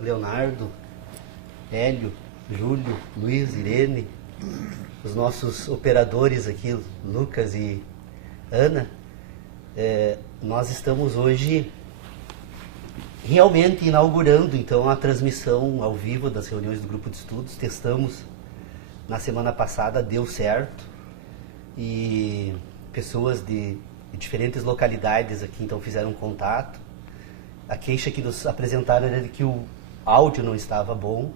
Leonardo, Hélio, Júlio, Luiz, Irene, os nossos operadores aqui, Lucas e Ana. Nós estamos hoje realmente inaugurando então a transmissão ao vivo das reuniões do grupo de estudos. Testamos na semana passada, deu certo, e pessoas de diferentes localidades aqui então fizeram contato. A queixa que nos apresentaram era de que o áudio não estava bom,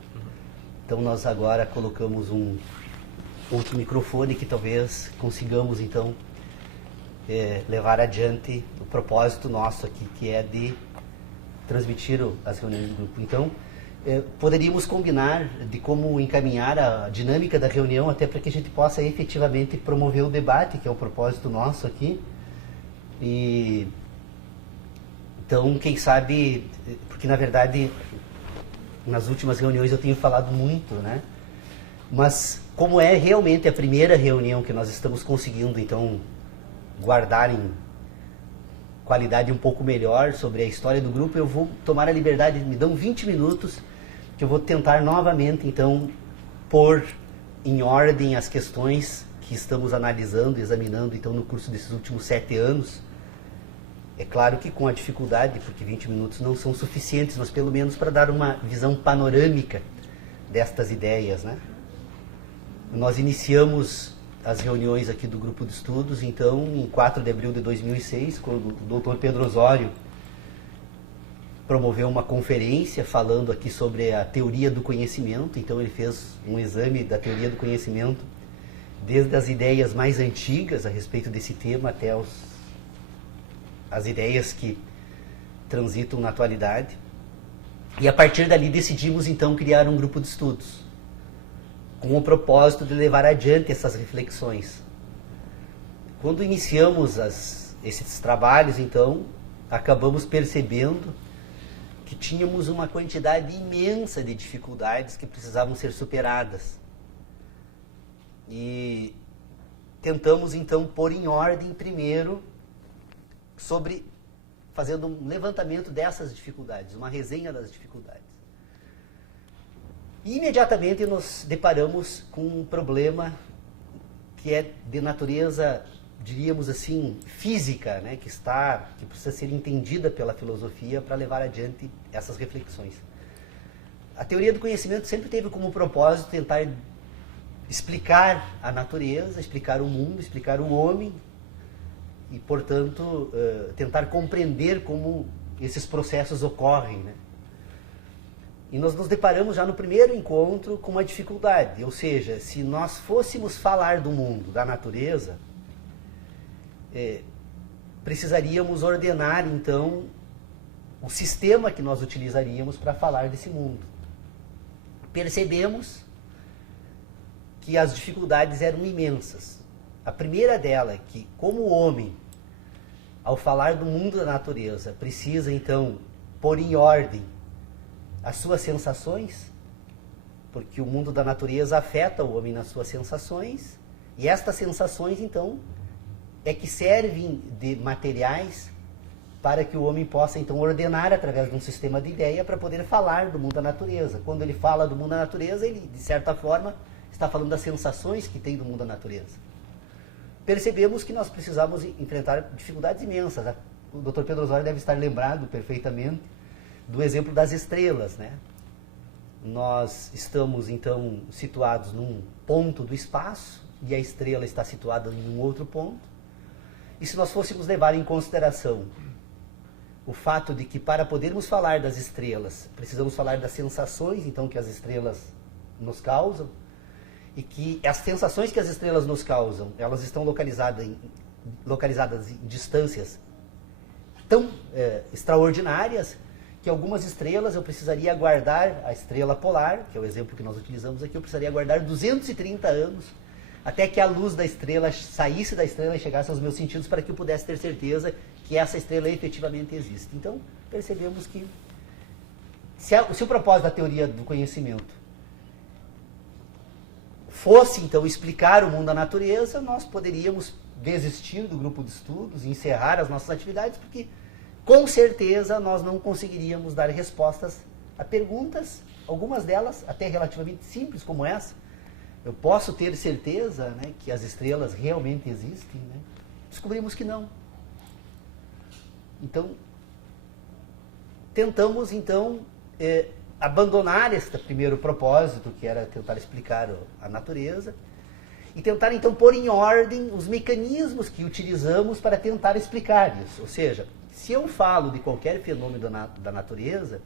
então nós agora colocamos um outro microfone que talvez consigamos então levar adiante o propósito nosso aqui, que é de transmitir as reuniões do grupo. Então, poderíamos combinar de como encaminhar a dinâmica da reunião, até para que a gente possa efetivamente promover o debate, que é o propósito nosso aqui. E então, quem sabe, porque na verdade, nas últimas reuniões eu tenho falado muito, né? Mas como é realmente a primeira reunião que nós estamos conseguindo, então, guardar em qualidade um pouco melhor sobre a história do grupo, eu vou tomar a liberdade, me dão 20 minutos, que eu vou tentar novamente, então, pôr em ordem as questões que estamos analisando, examinando, então, no curso desses últimos 7 anos. É claro que com a dificuldade, porque 20 minutos não são suficientes, mas pelo menos para dar uma visão panorâmica destas ideias, né? Nós iniciamos as reuniões aqui do grupo de estudos, então, em 4 de abril de 2006, quando o Dr. Pedro Osório promoveu uma conferência falando aqui sobre a teoria do conhecimento. Então, ele fez um exame da teoria do conhecimento, desde as ideias mais antigas a respeito desse tema até as ideias que transitam na atualidade. E a partir dali decidimos, então, criar um grupo de estudos, com o propósito de levar adiante essas reflexões. Quando iniciamos esses trabalhos, então, acabamos percebendo que tínhamos uma quantidade imensa de dificuldades que precisavam ser superadas. E tentamos, então, pôr em ordem primeiro fazendo um levantamento dessas dificuldades, uma resenha das dificuldades. E imediatamente nos deparamos com um problema que é de natureza, diríamos assim, física, né? que precisa ser entendida pela filosofia para levar adiante essas reflexões. A teoria do conhecimento sempre teve como propósito tentar explicar a natureza, explicar o mundo, explicar o homem e, portanto, tentar compreender como esses processos ocorrem, né? E nós nos deparamos já no primeiro encontro com uma dificuldade, ou seja, se nós fôssemos falar do mundo, da natureza, precisaríamos ordenar, então, o sistema que nós utilizaríamos para falar desse mundo. Percebemos que as dificuldades eram imensas. A primeira dela é que, como o homem, ao falar do mundo da natureza, precisa, então, pôr em ordem as suas sensações, porque o mundo da natureza afeta o homem nas suas sensações, e estas sensações, então, é que servem de materiais para que o homem possa, então, ordenar através de um sistema de ideia para poder falar do mundo da natureza. Quando ele fala do mundo da natureza, ele, de certa forma, está falando das sensações que tem do mundo da natureza. Percebemos que nós precisávamos enfrentar dificuldades imensas. O Dr. Pedro Osório deve estar lembrado perfeitamente do exemplo das estrelas, né? Nós estamos, então, situados num ponto do espaço e a estrela está situada em um outro ponto. E se nós fôssemos levar em consideração o fato de que, para podermos falar das estrelas, precisamos falar das sensações, então, que as estrelas nos causam, e que as sensações que as estrelas nos causam, elas estão localizadas em distâncias tão extraordinárias, que algumas estrelas eu precisaria aguardar, a estrela polar, que é o exemplo que nós utilizamos aqui, eu precisaria aguardar 230 anos até que a luz da estrela saísse da estrela e chegasse aos meus sentidos para que eu pudesse ter certeza que essa estrela efetivamente existe. Então, percebemos que se o propósito da teoria do conhecimento fosse, então, explicar o mundo da natureza, nós poderíamos desistir do grupo de estudos, encerrar as nossas atividades, porque com certeza nós não conseguiríamos dar respostas a perguntas, algumas delas até relativamente simples como essa. Eu posso ter certeza, né, que as estrelas realmente existem, né? Descobrimos que não. Então, tentamos então abandonar este primeiro propósito, que era tentar explicar a natureza, e tentar então pôr em ordem os mecanismos que utilizamos para tentar explicar isso. Ou seja, se eu falo de qualquer fenômeno da natureza,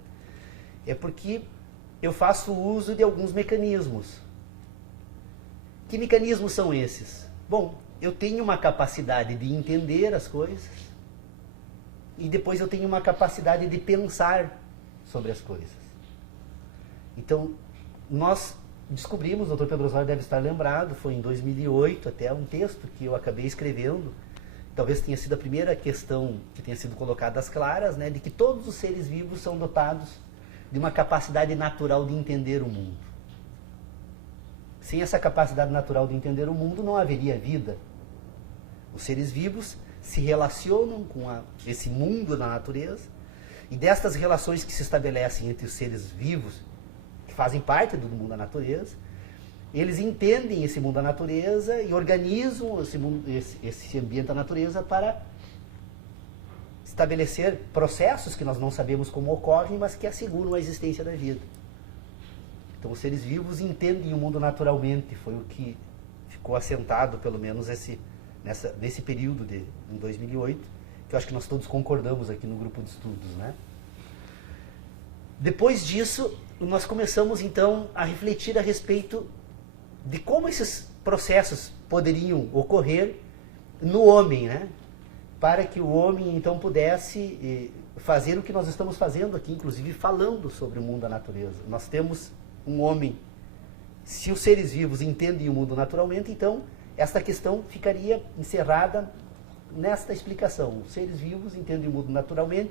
é porque eu faço uso de alguns mecanismos. Que mecanismos são esses? Bom, eu tenho uma capacidade de entender as coisas e depois eu tenho uma capacidade de pensar sobre as coisas. Então, nós descobrimos, o Dr. Pedro Osório deve estar lembrado, foi em 2008, até um texto que eu acabei escrevendo, talvez tenha sido a primeira questão que tenha sido colocada às claras, né, de que todos os seres vivos são dotados de uma capacidade natural de entender o mundo. Sem essa capacidade natural de entender o mundo, não haveria vida. Os seres vivos se relacionam com esse mundo da natureza, e destas relações que se estabelecem entre os seres vivos, que fazem parte do mundo da natureza, eles entendem esse mundo da natureza e organizam esse ambiente da natureza para estabelecer processos que nós não sabemos como ocorrem, mas que asseguram a existência da vida. Então, os seres vivos entendem o mundo naturalmente, foi o que ficou assentado, pelo menos, nesse período em 2008, que eu acho que nós todos concordamos aqui no grupo de estudos, né? Depois disso, nós começamos, então, a refletir a respeito de como esses processos poderiam ocorrer no homem, né? Para que o homem, então, pudesse fazer o que nós estamos fazendo aqui, inclusive falando sobre o mundo da natureza. Nós temos um homem, se os seres vivos entendem o mundo naturalmente, então esta questão ficaria encerrada nesta explicação. Os seres vivos entendem o mundo naturalmente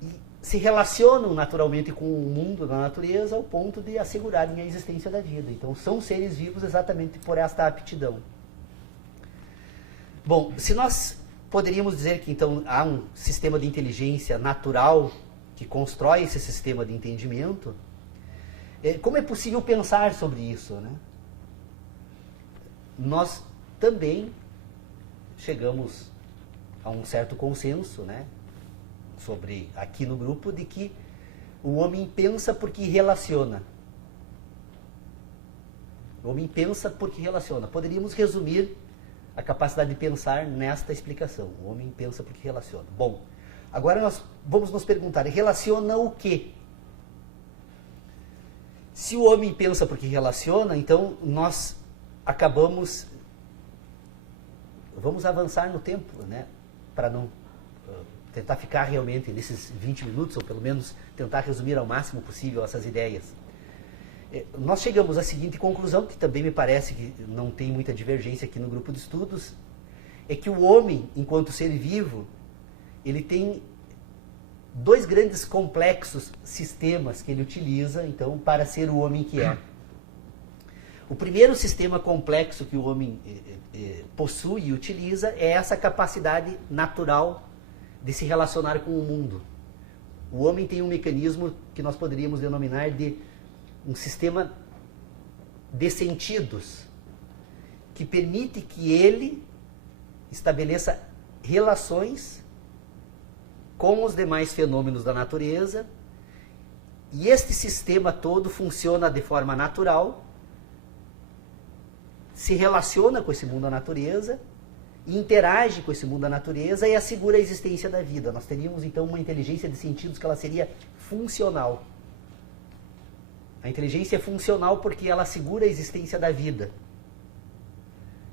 e se relacionam naturalmente com o mundo da natureza ao ponto de assegurarem a existência da vida. Então são seres vivos exatamente por esta aptidão. Bom, se nós poderíamos dizer que então há um sistema de inteligência natural que constrói esse sistema de entendimento, como é possível pensar sobre isso, né? Nós também chegamos a um certo consenso, né, sobre, aqui no grupo, de que o homem pensa porque relaciona. O homem pensa porque relaciona. Poderíamos resumir a capacidade de pensar nesta explicação. O homem pensa porque relaciona. Bom, agora nós vamos nos perguntar, relaciona o quê? Se o homem pensa porque relaciona, então nós acabamos... Vamos avançar no tempo, né? Para não tentar ficar realmente nesses 20 minutos, ou pelo menos tentar resumir ao máximo possível essas ideias. Nós chegamos à seguinte conclusão, que também me parece que não tem muita divergência aqui no grupo de estudos, é que o homem, enquanto ser vivo, ele tem dois grandes complexos sistemas que ele utiliza, então, para ser o homem que é. O primeiro sistema complexo que o homem possui e utiliza é essa capacidade natural de se relacionar com o mundo. O homem tem um mecanismo que nós poderíamos denominar de um sistema de sentidos, que permite que ele estabeleça relações com os demais fenômenos da natureza, e este sistema todo funciona de forma natural, se relaciona com esse mundo da natureza, interage com esse mundo da natureza e assegura a existência da vida. Nós teríamos então uma inteligência de sentidos que ela seria funcional. A inteligência é funcional porque ela assegura a existência da vida.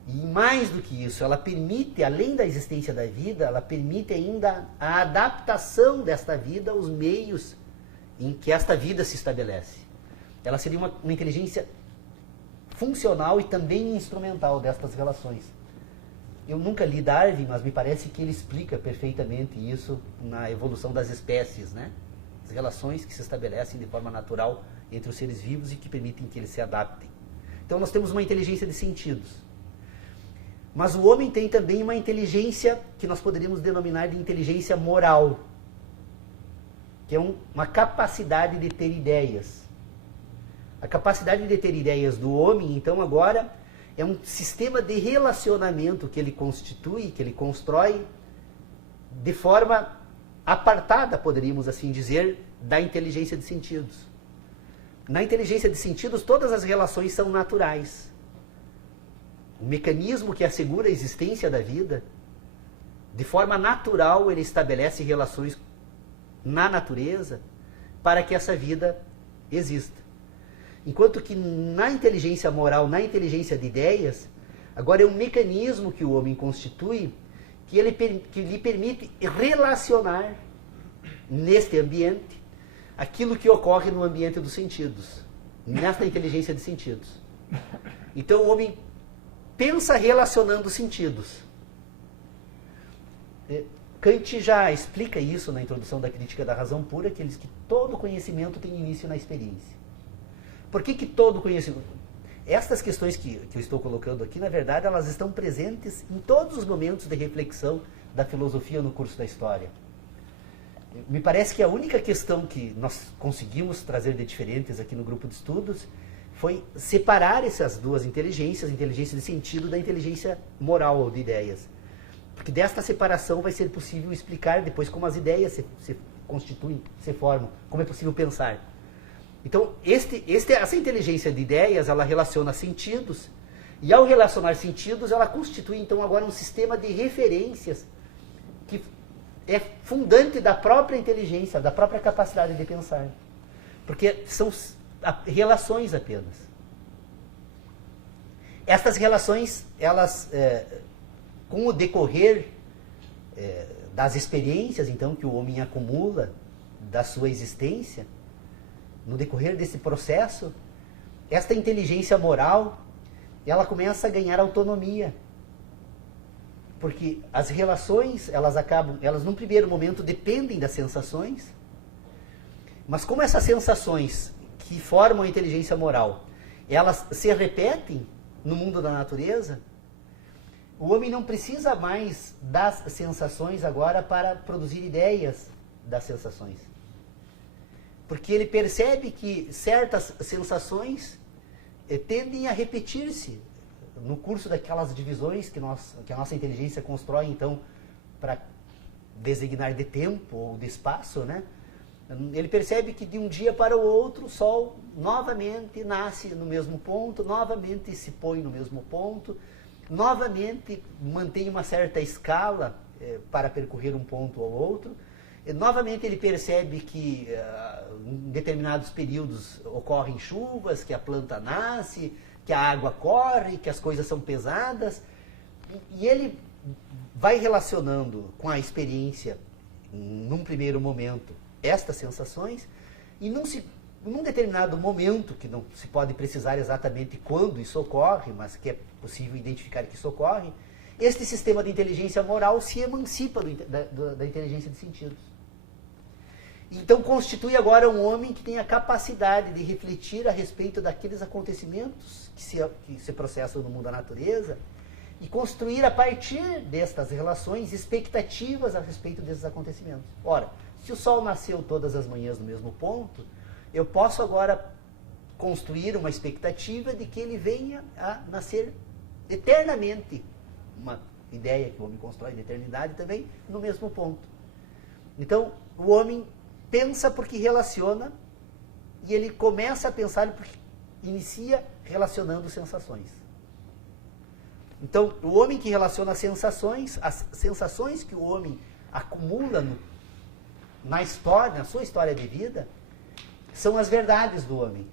E mais do que isso, ela permite, além da existência da vida, ela permite ainda a adaptação desta vida aos meios em que esta vida se estabelece. Ela seria uma inteligência funcional e também instrumental destas relações. Eu nunca li Darwin, mas me parece que ele explica perfeitamente isso na evolução das espécies, né? As relações que se estabelecem de forma natural entre os seres vivos e que permitem que eles se adaptem. Então nós temos uma inteligência de sentidos. Mas o homem tem também uma inteligência que nós poderíamos denominar de inteligência moral, que é uma capacidade de ter ideias. A capacidade de ter ideias do homem, então, agora, é um sistema de relacionamento que ele constitui, que ele constrói de forma apartada, poderíamos assim dizer, da inteligência de sentidos. Na inteligência de sentidos, todas as relações são naturais. O mecanismo que assegura a existência da vida, de forma natural, ele estabelece relações na natureza para que essa vida exista. Enquanto que na inteligência moral, na inteligência de ideias, agora é um mecanismo que o homem constitui que lhe permite relacionar neste ambiente aquilo que ocorre no ambiente dos sentidos, nesta inteligência de sentidos. Então o homem pensa relacionando sentidos. Kant já explica isso na introdução da Crítica da Razão Pura, que ele diz que todo conhecimento tem início na experiência. Por que todo conhecimento? Estas questões que eu estou colocando aqui, na verdade, elas estão presentes em todos os momentos de reflexão da filosofia no curso da história. Me parece que a única questão que nós conseguimos trazer de diferentes aqui no grupo de estudos foi separar essas duas inteligências, a inteligência de sentido da inteligência moral ou de ideias. Porque desta separação vai ser possível explicar depois como as ideias se constituem, se formam, como é possível pensar. Então, essa inteligência de ideias, ela relaciona sentidos, e ao relacionar sentidos, ela constitui, então, agora um sistema de referências que é fundante da própria inteligência, da própria capacidade de pensar. Porque são relações apenas. Estas relações, elas, com o decorrer das experiências, então, que o homem acumula da sua existência, no decorrer desse processo, esta inteligência moral, ela começa a ganhar autonomia. Porque as relações, elas num primeiro momento dependem das sensações, mas como essas sensações que formam a inteligência moral, elas se repetem no mundo da natureza, o homem não precisa mais das sensações agora para produzir ideias das sensações. Porque ele percebe que certas sensações tendem a repetir-se no curso daquelas divisões que a nossa inteligência constrói, então, para designar de tempo ou de espaço, né? Ele percebe que de um dia para o outro o Sol novamente nasce no mesmo ponto, novamente se põe no mesmo ponto, novamente mantém uma certa escala para percorrer um ponto ou outro. Novamente ele percebe que em determinados períodos ocorrem chuvas, que a planta nasce, que a água corre, que as coisas são pesadas. E ele vai relacionando com a experiência, num primeiro momento, estas sensações, e num determinado momento, que não se pode precisar exatamente quando isso ocorre, mas que é possível identificar que isso ocorre, este sistema de inteligência moral se emancipa da inteligência de sentidos. Então constitui agora um homem que tem a capacidade de refletir a respeito daqueles acontecimentos que se processam no mundo da natureza e construir a partir destas relações expectativas a respeito desses acontecimentos. Ora, se o Sol nasceu todas as manhãs no mesmo ponto, eu posso agora construir uma expectativa de que ele venha a nascer eternamente. Uma ideia que o homem constrói de eternidade também no mesmo ponto. Então, o homem pensa porque relaciona, e ele começa a pensar porque inicia relacionando sensações. Então, o homem que relaciona sensações, as sensações que o homem acumula na sua história de vida, são as verdades do homem.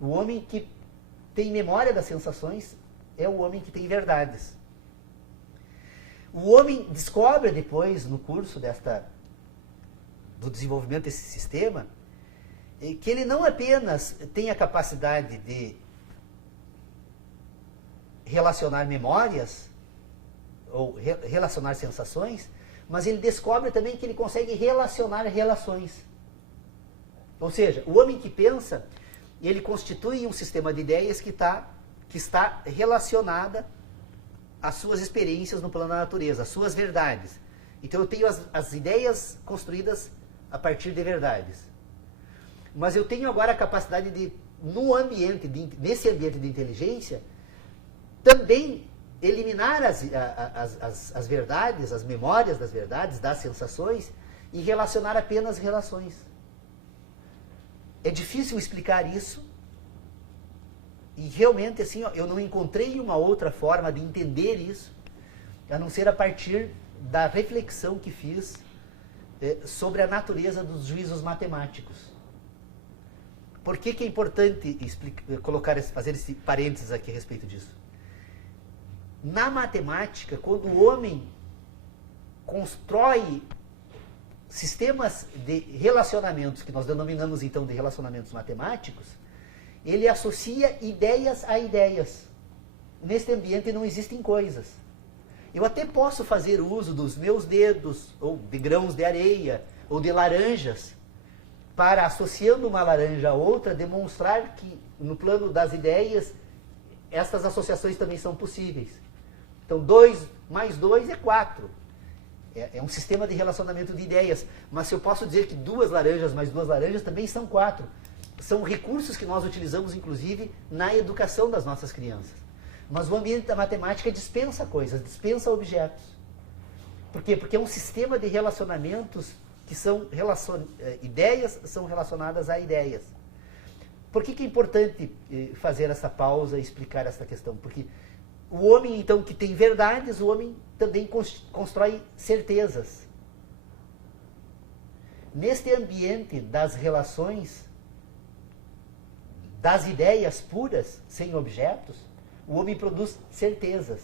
O homem que tem memória das sensações é o homem que tem verdades. O homem descobre depois, no curso do desenvolvimento desse sistema, que ele não apenas tem a capacidade de relacionar memórias ou relacionar sensações, mas ele descobre também que ele consegue relacionar relações. Ou seja, o homem que pensa, ele constitui um sistema de ideias que está relacionada às suas experiências no plano da natureza, às suas verdades. Então eu tenho as ideias construídas a partir de verdades. Mas eu tenho agora a capacidade de, nesse ambiente de inteligência, também eliminar as verdades, as memórias das verdades, das sensações, e relacionar apenas relações. É difícil explicar isso, e realmente assim, eu não encontrei uma outra forma de entender isso, a não ser a partir da reflexão que fiz sobre a natureza dos juízos matemáticos. Por que é importante fazer esse parênteses aqui a respeito disso? Na matemática, quando o homem constrói sistemas de relacionamentos, que nós denominamos então de relacionamentos matemáticos, ele associa ideias a ideias. Neste ambiente não existem coisas. Eu até posso fazer uso dos meus dedos, ou de grãos de areia, ou de laranjas, para, associando uma laranja a outra, demonstrar que, no plano das ideias, estas associações também são possíveis. Então, 2 mais 2 é 4. É um sistema de relacionamento de ideias. Mas se eu posso dizer que 2 laranjas mais 2 laranjas também são 4. São recursos que nós utilizamos, inclusive, na educação das nossas crianças. Mas o ambiente da matemática dispensa coisas, dispensa objetos. Por quê? Porque é um sistema de relacionamentos que são ideias são relacionadas a ideias. Por que é importante fazer essa pausa e explicar essa questão? Porque o homem, então, que tem verdades, o homem também constrói certezas. Neste ambiente das relações, das ideias puras, sem objetos, o homem produz certezas.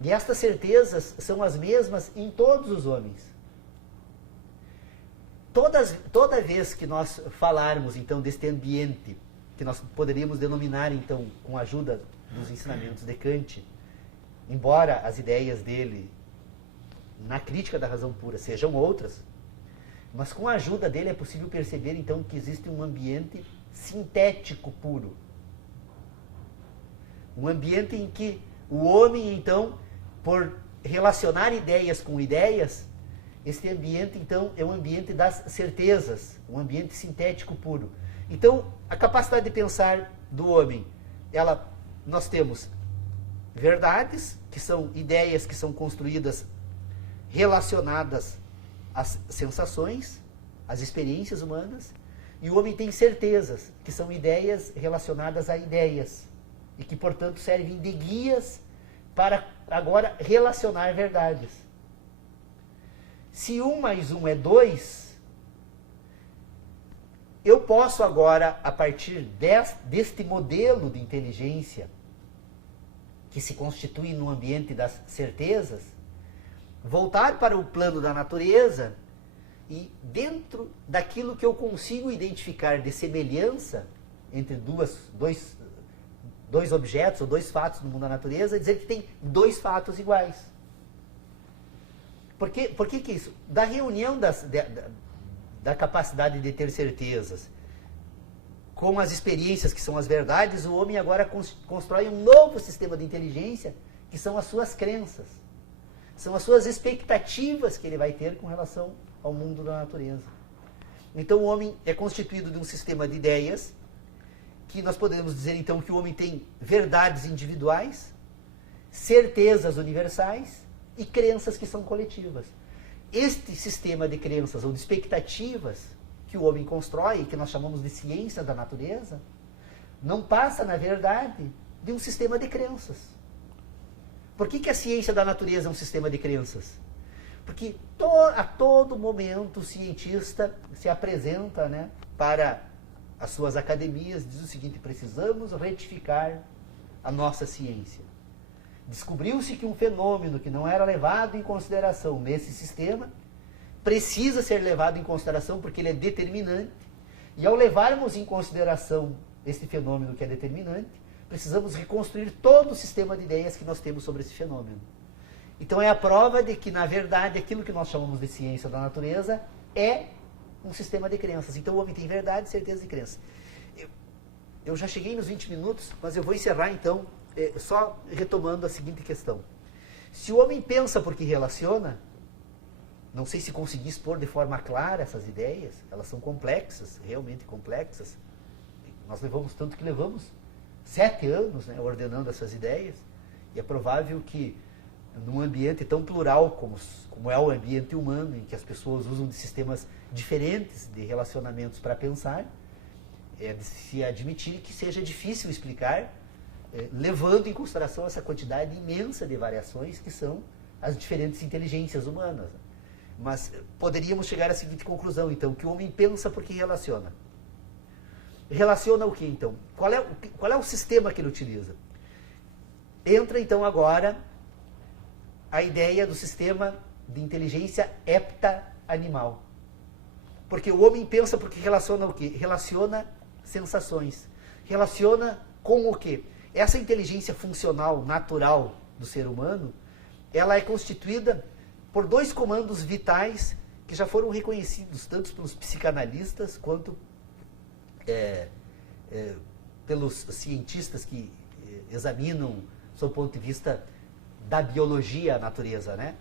E estas certezas são as mesmas em todos os homens. Toda vez que nós falarmos, então, deste ambiente, que nós poderíamos denominar, então, com a ajuda dos ensinamentos de Kant, embora as ideias dele, na crítica da razão pura, sejam outras, mas com a ajuda dele é possível perceber, então, que existe um ambiente sintético puro. Um ambiente em que o homem, então, por relacionar ideias com ideias, este ambiente, então, é um ambiente das certezas, um ambiente sintético puro. Então, a capacidade de pensar do homem, nós temos verdades, que são ideias que são construídas relacionadas às sensações, às experiências humanas, e o homem tem certezas, que são ideias relacionadas a ideias, e que, portanto, servem de guias para agora relacionar verdades. Se 1 mais 1 é 2, eu posso agora, a partir deste modelo de inteligência, que se constitui no ambiente das certezas, voltar para o plano da natureza e, dentro daquilo que eu consigo identificar de semelhança entre dois objetos ou 2 fatos no mundo da natureza, dizer que tem 2 fatos iguais. Por que isso? Da reunião da capacidade de ter certezas com as experiências que são as verdades, o homem agora constrói um novo sistema de inteligência, que são as suas crenças. São as suas expectativas que ele vai ter com relação ao mundo da natureza. Então o homem é constituído de um sistema de ideias, que nós podemos dizer então que o homem tem verdades individuais, certezas universais e crenças que são coletivas. Este sistema de crenças ou de expectativas que o homem constrói, que nós chamamos de ciência da natureza, não passa, na verdade, de um sistema de crenças. Por que a ciência da natureza é um sistema de crenças? Porque a todo momento o cientista se apresenta, né, para as suas academias, diz o seguinte: precisamos retificar a nossa ciência. Descobriu-se que um fenômeno que não era levado em consideração nesse sistema precisa ser levado em consideração porque ele é determinante. E ao levarmos em consideração esse fenômeno que é determinante, precisamos reconstruir todo o sistema de ideias que nós temos sobre esse fenômeno. Então é a prova de que, na verdade, aquilo que nós chamamos de ciência da natureza é um sistema de crenças. Então o homem tem verdade, certeza e crença. Eu já cheguei nos 20 minutos, mas eu vou encerrar então só retomando a seguinte questão. Se o homem pensa porque relaciona, Não sei se consegui expor de forma clara essas ideias, elas são complexas, realmente complexas. Nós levamos tanto que levamos 7 anos, né, ordenando essas ideias, e é provável que num ambiente tão plural como é o ambiente humano, em que as pessoas usam de sistemas diferentes de relacionamentos para pensar, é de se admitir que seja difícil explicar, levando em consideração essa quantidade imensa de variações que são as diferentes inteligências humanas. Mas poderíamos chegar à seguinte conclusão, então, que o homem pensa porque relaciona. Relaciona o que, então? Qual é o sistema que ele utiliza? Entra, então, agora a ideia do sistema de inteligência hepta-animal. Porque o homem pensa porque relaciona o quê? Relaciona sensações. Relaciona com o quê? Essa inteligência funcional, natural do ser humano, ela é constituída por 2 comandos vitais que já foram reconhecidos tanto pelos psicanalistas quanto pelos cientistas que examinam, sob o ponto de vista da biologia, a natureza, né?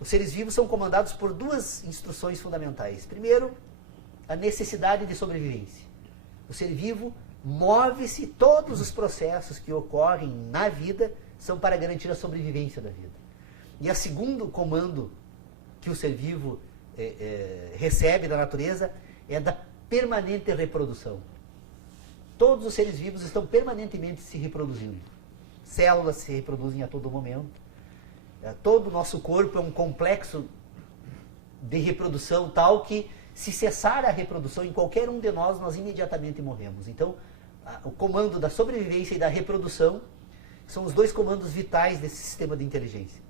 Os seres vivos são comandados por 2 instruções fundamentais. Primeiro, a necessidade de sobrevivência. O ser vivo move-se, todos os processos que ocorrem na vida são para garantir a sobrevivência da vida. E o segundo comando que o ser vivo recebe da natureza é da permanente reprodução. Todos os seres vivos estão permanentemente se reproduzindo. Células se reproduzem a todo momento. Todo o nosso corpo é um complexo de reprodução tal que, se cessar a reprodução em qualquer um de nós, nós imediatamente morremos. Então, o comando da sobrevivência e da reprodução são os 2 comandos vitais desse sistema de inteligência.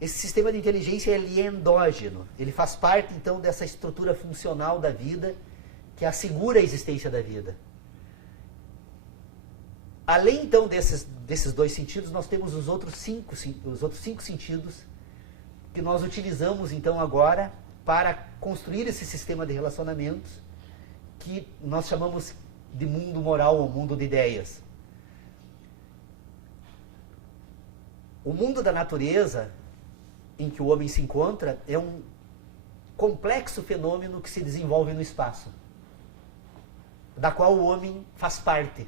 Esse sistema de inteligência ele é endógeno. Ele faz parte, então, dessa estrutura funcional da vida que assegura a existência da vida. Além, então, desses 2 sentidos, nós temos os outros 5 sentidos que nós utilizamos, então, agora para construir esse sistema de relacionamentos que nós chamamos de mundo moral ou mundo de ideias. O mundo da natureza em que o homem se encontra é um complexo fenômeno que se desenvolve no espaço, da qual o homem faz parte.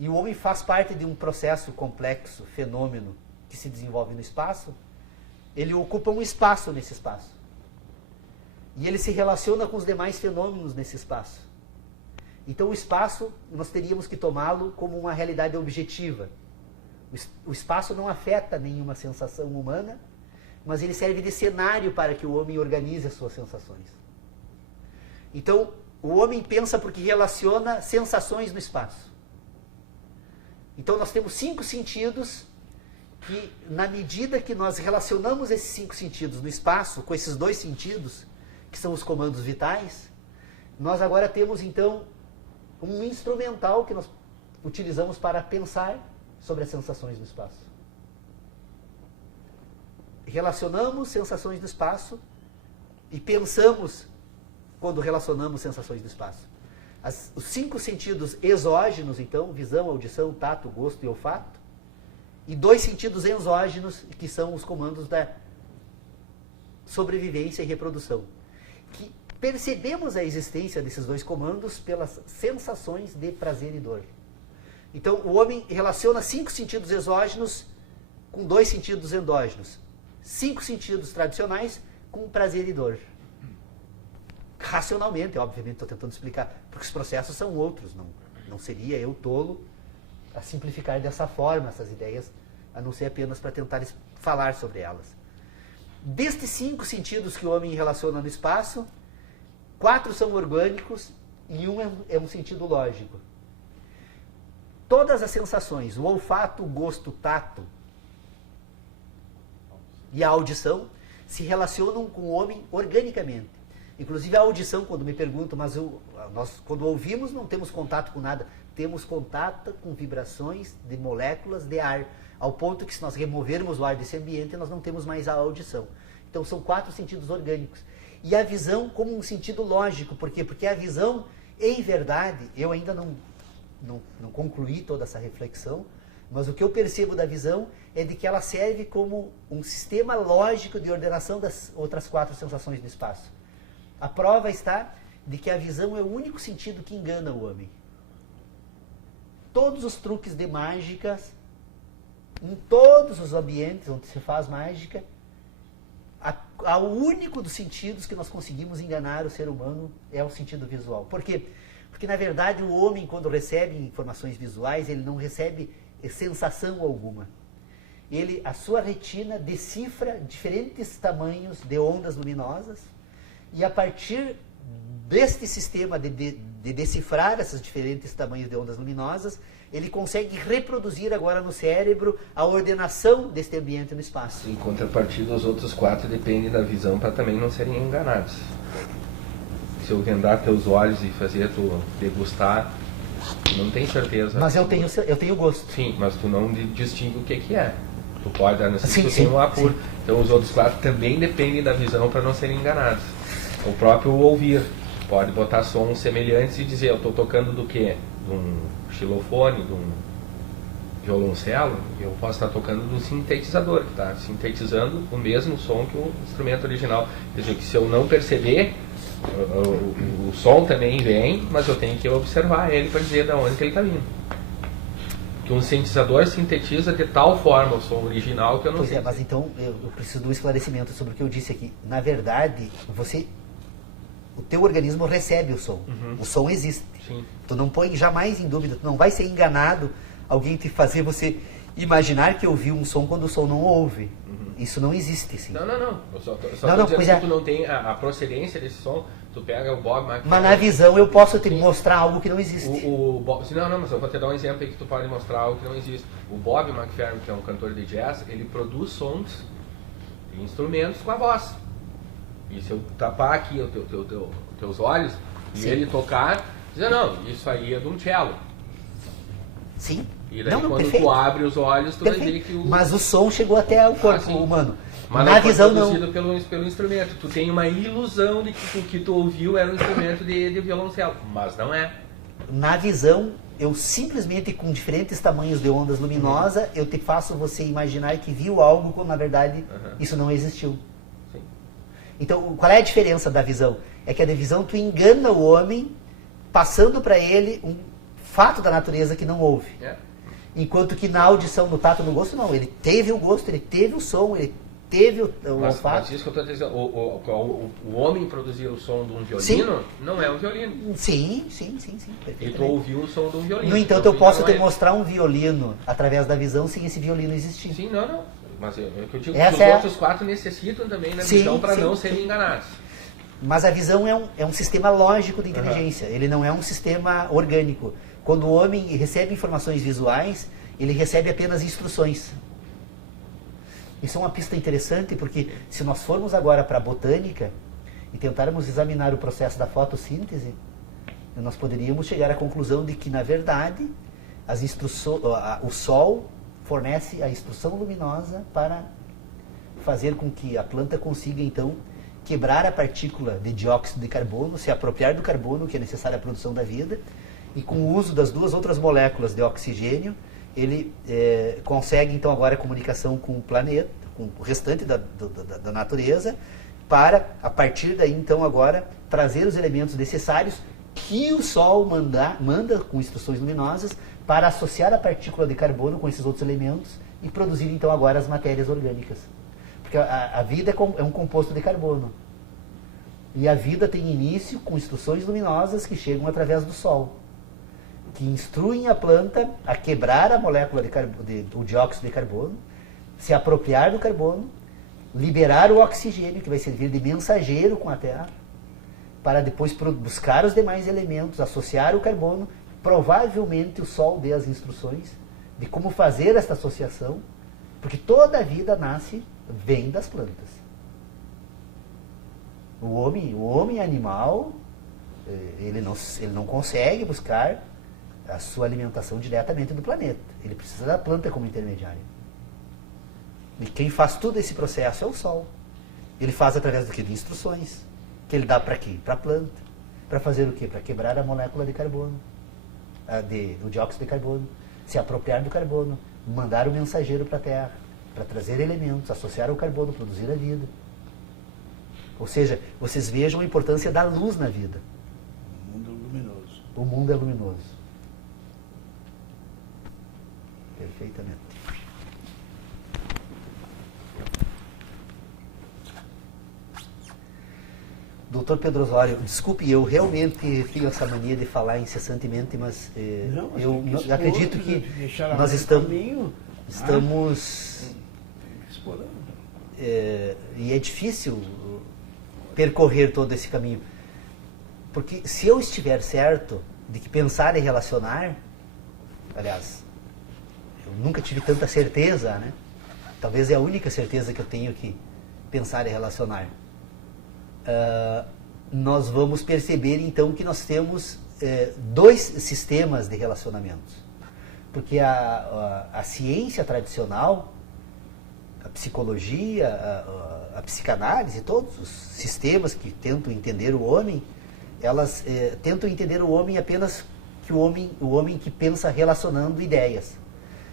E o homem faz parte de um processo complexo, fenômeno, que se desenvolve no espaço. Ele ocupa um espaço nesse espaço. E ele se relaciona com os demais fenômenos nesse espaço. Então o espaço, nós teríamos que tomá-lo como uma realidade objetiva. O espaço não afeta nenhuma sensação humana, mas ele serve de cenário para que o homem organize as suas sensações. Então, o homem pensa porque relaciona sensações no espaço. Então nós temos 5 sentidos que, na medida que nós relacionamos esses 5 sentidos no espaço, com esses 2 sentidos, que são os comandos vitais, nós agora temos, então, um instrumental que nós utilizamos para pensar sobre as sensações do espaço. Relacionamos sensações do espaço e pensamos quando relacionamos sensações do espaço. Os 5 sentidos exógenos, então, visão, audição, tato, gosto e olfato, e 2 sentidos exógenos, que são os comandos da sobrevivência e reprodução. Que percebemos a existência desses 2 comandos pelas sensações de prazer e dor. Então, o homem relaciona 5 sentidos exógenos com 2 sentidos endógenos. 5 sentidos tradicionais com prazer e dor. Racionalmente, obviamente, estou tentando explicar, porque os processos são outros. Não seria eu tolo a simplificar dessa forma essas ideias, a não ser apenas para tentar falar sobre elas. Destes 5 sentidos que o homem relaciona no espaço, 4 são orgânicos e um é um sentido lógico. Todas as sensações, o olfato, o gosto, o tato e a audição, se relacionam com o homem organicamente. Inclusive a audição, quando me perguntam, mas nós quando ouvimos não temos contato com nada, temos contato com vibrações de moléculas de ar, ao ponto que se nós removermos o ar desse ambiente, nós não temos mais a audição. Então são 4 sentidos orgânicos. E a visão como um sentido lógico, por quê? Porque a visão, em verdade, eu ainda não concluí toda essa reflexão, Mas o que eu percebo da visão é de que ela serve como um sistema lógico de ordenação das outras 4 sensações do espaço. A prova está de que a visão é o único sentido que engana o homem. Todos os truques de mágicas, em todos os ambientes onde se faz mágica, o único dos sentidos que nós conseguimos enganar o ser humano é o sentido visual. Por quê? Porque, na verdade, o homem, quando recebe informações visuais, ele não recebe sensação alguma. A sua retina decifra diferentes tamanhos de ondas luminosas e, a partir deste sistema de decifrar esses diferentes tamanhos de ondas luminosas, ele consegue reproduzir agora no cérebro a ordenação deste ambiente no espaço. Em contrapartida, os outros 4 dependem da visão para também não serem enganados. Se eu vendar teus olhos e fazer tu degustar, tu não tem certeza. Mas eu tenho gosto. Sim, mas tu não distingue o que é. Tu pode, não sei se tu Sim, tem um apuro. Então os outros 4 também dependem da visão para não serem enganados. O próprio ouvir. Pode botar sons semelhantes e dizer, eu estou tocando do quê? De um xilofone, de um violoncelo, eu posso estar tocando do sintetizador, que está sintetizando o mesmo som que o instrumento original. Quer dizer, que se eu não perceber, o som também vem, mas eu tenho que observar ele para dizer de onde que ele está vindo. Porque um sintetizador sintetiza de tal forma o som original que eu não sei. Pois é, mas então eu preciso de um esclarecimento sobre o que eu disse aqui. Na verdade, o teu organismo recebe o som. O som existe. Sim. Tu não põe jamais em dúvida, tu não vai ser enganado alguém te fazer você imaginar que ouviu um som quando o som não ouve. Isso não existe, sim. Não. Eu só tô Não, dizendo pois que é. tu não tem a procedência desse som. Tu pega o Bob McFerrin. Mas na visão eu posso te mostrar algo que não existe. Não, mas eu vou te dar um exemplo aí que tu pode mostrar algo que não existe. O Bob McFerrin, que é um cantor de jazz, ele produz sons e instrumentos com a voz. E se eu tapar aqui teus olhos e ele tocar, dizer, não, isso aí é de um cello. Sim. E daí não, quando perfeito. tu abre os olhos, tu Perfeito. vai ver que o... Mas o som chegou até o corpo humano. Mas na não foi visão produzido não. pelo instrumento. Tu tem uma ilusão de que o que tu ouviu era um instrumento de violoncelo, mas não é. Na visão, eu simplesmente com diferentes tamanhos de ondas luminosas, eu te faço você imaginar que viu algo quando na verdade isso não existiu. Sim. Então, qual é a diferença da visão? É que a visão tu engana o homem passando para ele um fato da natureza que não houve. É. Enquanto que na audição, no tato, no gosto, não. Ele teve o gosto, ele teve o som, ele teve o olfato. Mas isso que eu estou dizendo, o homem produzir o som de um violino não é um violino. Sim. E tu ouviu o som de um violino. No entanto, eu posso te mostrar um violino através da visão sem esse violino existir. Sim, não. Mas eu digo que Essa os outros 4 necessitam também da visão para não serem enganados. Mas a visão é um sistema lógico de inteligência. Ele não é um sistema orgânico. Quando o homem recebe informações visuais, ele recebe apenas instruções. Isso é uma pista interessante, porque se nós formos agora para a botânica e tentarmos examinar o processo da fotossíntese, nós poderíamos chegar à conclusão de que, na verdade, o Sol fornece a instrução luminosa para fazer com que a planta consiga, então, quebrar a partícula de dióxido de carbono, se apropriar do carbono que é necessário à produção da vida, e com o uso das 2 outras moléculas de oxigênio, ele consegue então agora a comunicação com o planeta, com o restante da natureza, para, a partir daí então agora, trazer os elementos necessários que o Sol manda com instruções luminosas para associar a partícula de carbono com esses outros elementos e produzir então agora as matérias orgânicas. Porque a vida é um composto de carbono. E a vida tem início com instruções luminosas que chegam através do Sol, que instruem a planta a quebrar a molécula do dióxido de carbono, se apropriar do carbono, liberar o oxigênio, que vai servir de mensageiro com a Terra, para depois buscar os demais elementos, associar o carbono. Provavelmente o Sol dê as instruções de como fazer esta associação, porque toda a vida vem das plantas. O homem animal, ele não consegue buscar a sua alimentação diretamente do planeta. Ele precisa da planta como intermediária. E quem faz todo esse processo é o Sol. Ele faz através do quê? De instruções. Que ele dá para quê? Para a planta. Para fazer o quê? Para quebrar a molécula de carbono, do dióxido de carbono, se apropriar do carbono, mandar o mensageiro para a Terra, para trazer elementos, associar ao carbono, produzir a vida. Ou seja, vocês vejam a importância da luz na vida. O mundo luminoso. O mundo é luminoso. Perfeitamente. Doutor Pedro Osório, desculpe, eu realmente tenho essa mania de falar incessantemente, mas eu acredito que nós estamos e é difícil percorrer todo esse caminho. Porque se eu estiver certo de que pensar e relacionar, aliás, eu nunca tive tanta certeza, né? Talvez é a única certeza que eu tenho que pensar e relacionar. Nós vamos perceber então que nós temos dois sistemas de relacionamentos. Porque a ciência tradicional, a psicologia, a psicanálise, todos os sistemas que tentam entender o homem, elas tentam entender o homem apenas que o homem que pensa relacionando ideias.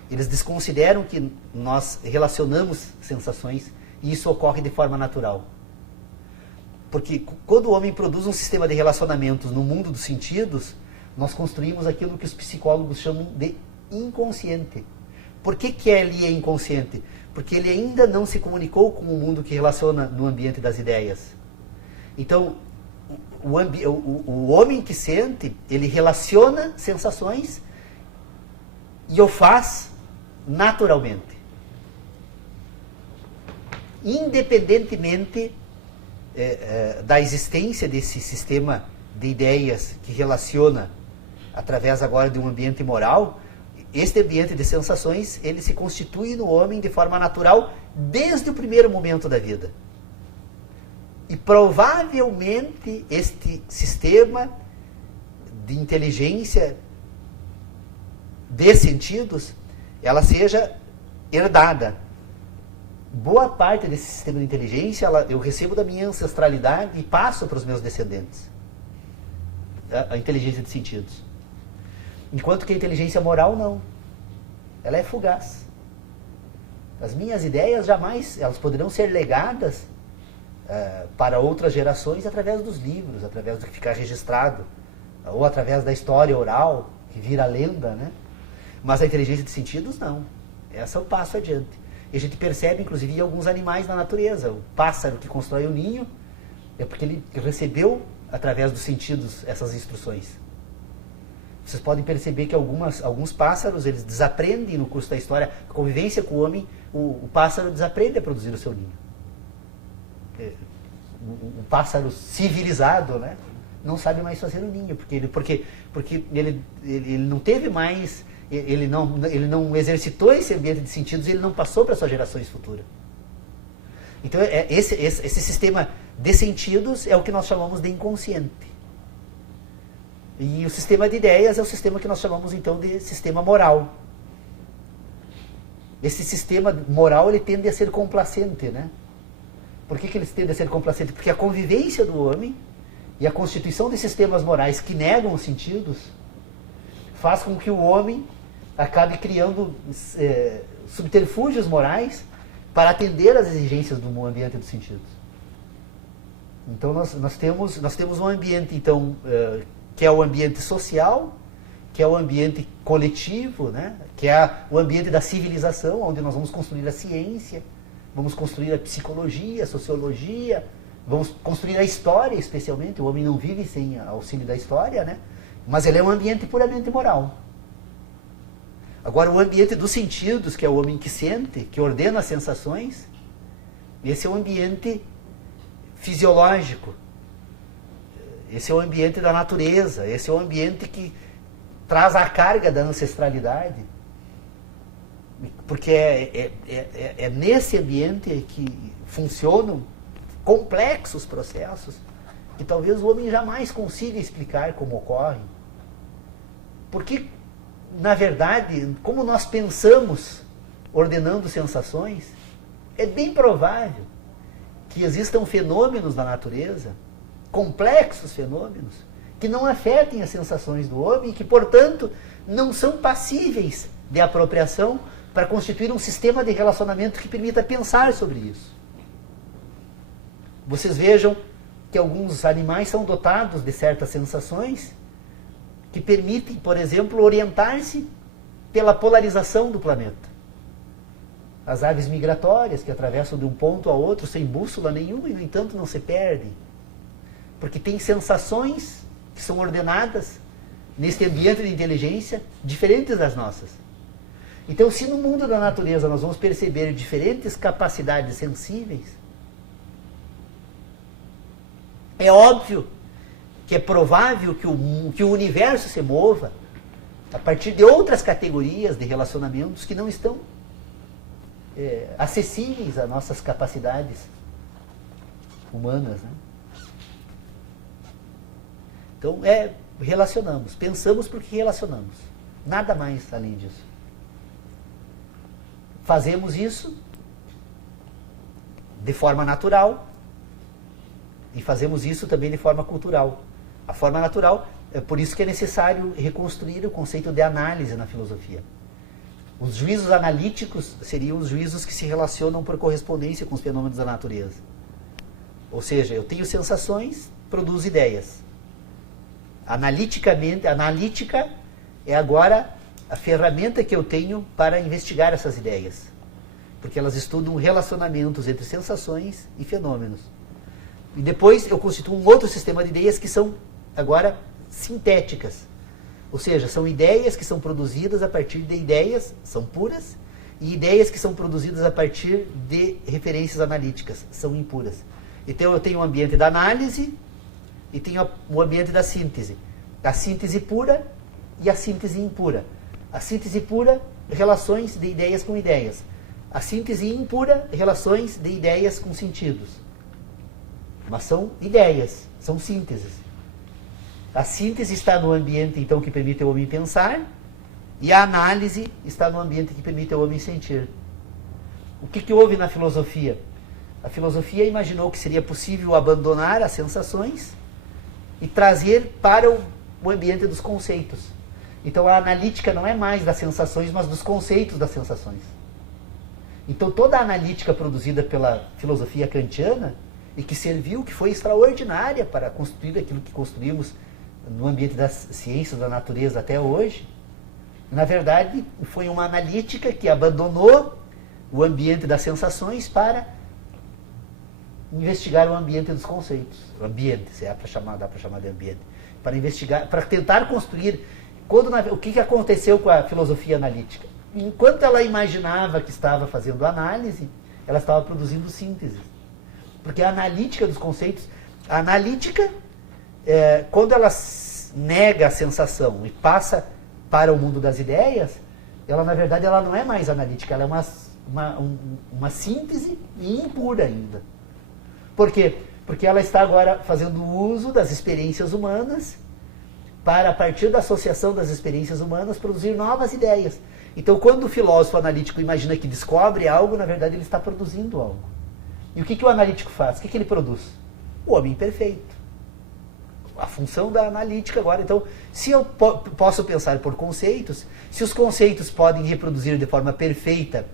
Eles desconsideram que nós relacionamos sensações e isso ocorre de forma natural. Porque quando o homem produz um sistema de relacionamentos no mundo dos sentidos, nós construímos aquilo que os psicólogos chamam de inconsciente. Por que ele é inconsciente? Porque ele ainda não se comunicou com o mundo que relaciona no ambiente das ideias. Então, o homem que sente, ele relaciona sensações e o faz naturalmente. Independentemente da existência desse sistema de ideias que relaciona através agora de um ambiente moral, este ambiente de sensações, ele se constitui no homem de forma natural desde o primeiro momento da vida. E provavelmente este sistema de inteligência de sentidos, ela seja herdada. Boa parte desse sistema de inteligência eu recebo da minha ancestralidade e passo para os meus descendentes. A inteligência de sentidos. Enquanto que a inteligência moral não. Ela é fugaz. As minhas ideias jamais, elas poderão ser legadas para outras gerações através dos livros, através do que ficar registrado, ou através da história oral, que vira lenda, né? Mas a inteligência de sentidos não. Essa eu passo adiante. E a gente percebe, inclusive, em alguns animais na natureza. O pássaro que constrói o ninho é porque ele recebeu, através dos sentidos, essas instruções. Vocês podem perceber que alguns pássaros, eles desaprendem no curso da história, a convivência com o homem, o pássaro desaprende a produzir o seu ninho. O pássaro civilizado, né, não sabe mais fazer o ninho, porque ele não teve mais... Ele não exercitou esse ambiente de sentidos e ele não passou para suas gerações futuras. Então, esse sistema de sentidos é o que nós chamamos de inconsciente. E o sistema de ideias é o sistema que nós chamamos, então, de sistema moral. Esse sistema moral, ele tende a ser complacente, né? Por que ele tende a ser complacente? Porque a convivência do homem e a constituição de sistemas morais que negam os sentidos faz com que o homem acabe criando subterfúgios morais para atender às exigências do ambiente dos sentidos. Então nós temos um ambiente então que é o ambiente social, que é o ambiente coletivo, né? Que é o ambiente da civilização, onde nós vamos construir a ciência, vamos construir a psicologia, a sociologia, vamos construir a história, especialmente. O homem não vive sem auxílio da história, né? Mas ele é um ambiente puramente moral. Agora, o ambiente dos sentidos, que é o homem que sente, que ordena as sensações, esse é o ambiente fisiológico. Esse é o ambiente da natureza. Esse é o ambiente que traz a carga da ancestralidade. Porque é nesse ambiente que funcionam complexos processos que talvez o homem jamais consiga explicar como ocorrem. Porque, na verdade, como nós pensamos ordenando sensações, é bem provável que existam fenômenos da natureza, complexos fenômenos, que não afetem as sensações do homem e que, portanto, não são passíveis de apropriação para constituir um sistema de relacionamento que permita pensar sobre isso. Vocês vejam que alguns animais são dotados de certas sensações que permitem, por exemplo, orientar-se pela polarização do planeta. As aves migratórias que atravessam de um ponto a outro sem bússola nenhuma e, no entanto, não se perdem. Porque têm sensações que são ordenadas neste ambiente de inteligência diferentes das nossas. Então, se no mundo da natureza nós vamos perceber diferentes capacidades sensíveis, é óbvio que é provável que o universo se mova a partir de outras categorias de relacionamentos que não estão acessíveis às nossas capacidades humanas, né? Então, relacionamos. Pensamos porque relacionamos. Nada mais além disso. Fazemos isso de forma natural e fazemos isso também de forma cultural. A forma natural, é por isso que é necessário reconstruir o conceito de análise na filosofia. Os juízos analíticos seriam os juízos que se relacionam por correspondência com os fenômenos da natureza. Ou seja, eu tenho sensações, produzo ideias. Analiticamente, a analítica é agora a ferramenta que eu tenho para investigar essas ideias. Porque elas estudam relacionamentos entre sensações e fenômenos. E depois eu constituo um outro sistema de ideias que são agora sintéticas. Ou seja, são ideias que são produzidas a partir de ideias, são puras, e ideias que são produzidas a partir de referências analíticas, são impuras. Então eu tenho o ambiente da análise e tenho o ambiente da síntese. A síntese pura e a síntese impura. A síntese pura, relações de ideias com ideias. A síntese impura, relações de ideias com sentidos. Mas são ideias, são sínteses. A síntese está no ambiente, então, que permite ao homem pensar, e a análise está no ambiente que permite ao homem sentir. O que houve na filosofia? A filosofia imaginou que seria possível abandonar as sensações e trazer para o ambiente dos conceitos. Então, a analítica não é mais das sensações, mas dos conceitos das sensações. Então, toda a analítica produzida pela filosofia kantiana, e que serviu, que foi extraordinária para construir aquilo que construímos no ambiente das ciências da natureza até hoje, na verdade, foi uma analítica que abandonou o ambiente das sensações para investigar o ambiente dos conceitos. O ambiente, se dá para chamar de ambiente. Para investigar, para tentar construir... o que aconteceu com a filosofia analítica? Enquanto ela imaginava que estava fazendo análise, ela estava produzindo síntese. Porque a analítica dos conceitos... A analítica... quando ela nega a sensação e passa para o mundo das ideias, ela, na verdade, ela não é mais analítica, ela é uma síntese e impura ainda. Por quê? Porque ela está agora fazendo uso das experiências humanas para, a partir da associação das experiências humanas, produzir novas ideias. Então, quando o filósofo analítico imagina que descobre algo, na verdade, ele está produzindo algo. E o que o analítico faz? O que ele produz? O homem perfeito. A função da analítica agora. Então, se eu posso pensar por conceitos, se os conceitos podem reproduzir de forma perfeita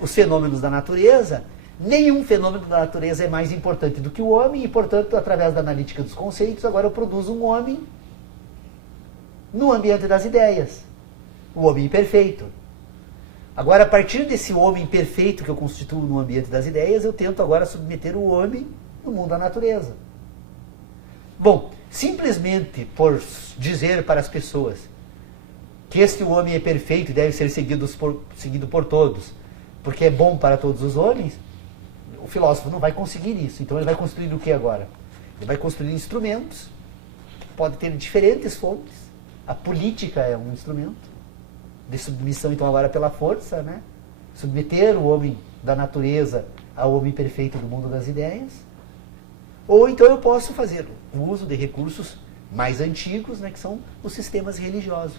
os fenômenos da natureza, nenhum fenômeno da natureza é mais importante do que o homem e, portanto, através da analítica dos conceitos, agora eu produzo um homem no ambiente das ideias. O homem perfeito. Agora, a partir desse homem perfeito que eu constituo no ambiente das ideias, eu tento agora submeter o homem no mundo da natureza. Bom, simplesmente por dizer para as pessoas que este homem é perfeito e deve ser seguido por todos, porque é bom para todos os homens, o filósofo não vai conseguir isso. Então ele vai construir o que agora? Ele vai construir instrumentos, pode ter diferentes fontes. A política é um instrumento de submissão, então, agora pela força, né? Submeter o homem da natureza ao homem perfeito do mundo das ideias. Ou então eu posso fazer o uso de recursos mais antigos, né, que são os sistemas religiosos.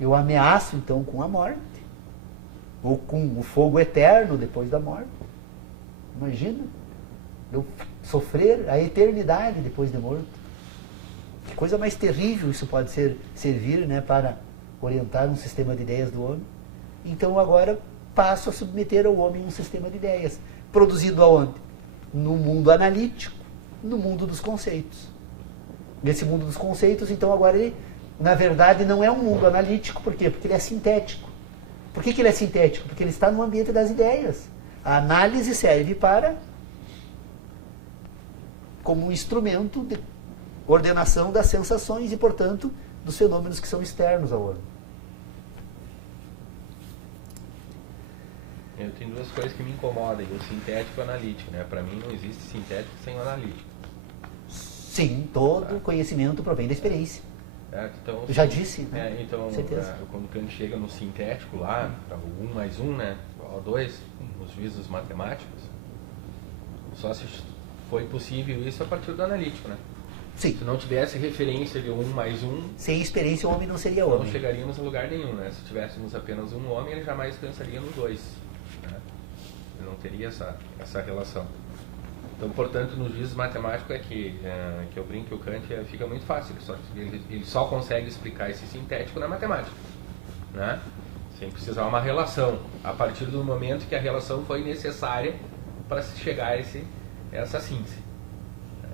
Eu ameaço, então, com a morte, ou com o fogo eterno depois da morte. Imagina, eu sofrer a eternidade depois de morto. Que coisa mais terrível isso pode servir, né, para orientar um sistema de ideias do homem. Então agora passo a submeter ao homem um sistema de ideias. Produzido aonde? No mundo analítico, no mundo dos conceitos. Nesse mundo dos conceitos, então agora ele, na verdade, não é um mundo analítico. Por quê? Porque ele é sintético. Por que ele é sintético? Porque ele está no ambiente das ideias. A análise serve como um instrumento de ordenação das sensações e, portanto, dos fenômenos que são externos ao homem. Eu tenho duas coisas que me incomodam, o sintético e o analítico, né? Para mim não existe sintético sem o analítico. Sim, todo conhecimento provém da experiência. Então, eu já disse, né? Então, quando Kant chega no sintético lá, para o 1 mais 1, né? Igual a 2, nos juízos matemáticos, só se foi possível isso a partir do analítico, né? Sim. Se não tivesse referência de 1 mais 1... Sem experiência o homem não seria homem. Não chegaríamos a lugar nenhum, né? Se tivéssemos apenas um homem, ele jamais pensaria no 2. Né? Ele não teria essa relação. Então, portanto, nos juízos matemáticos é que eu brinco que o Kant fica muito fácil. Ele só consegue explicar esse sintético na matemática. Né? Sem precisar uma relação. A partir do momento que a relação foi necessária para se chegar a essa síntese.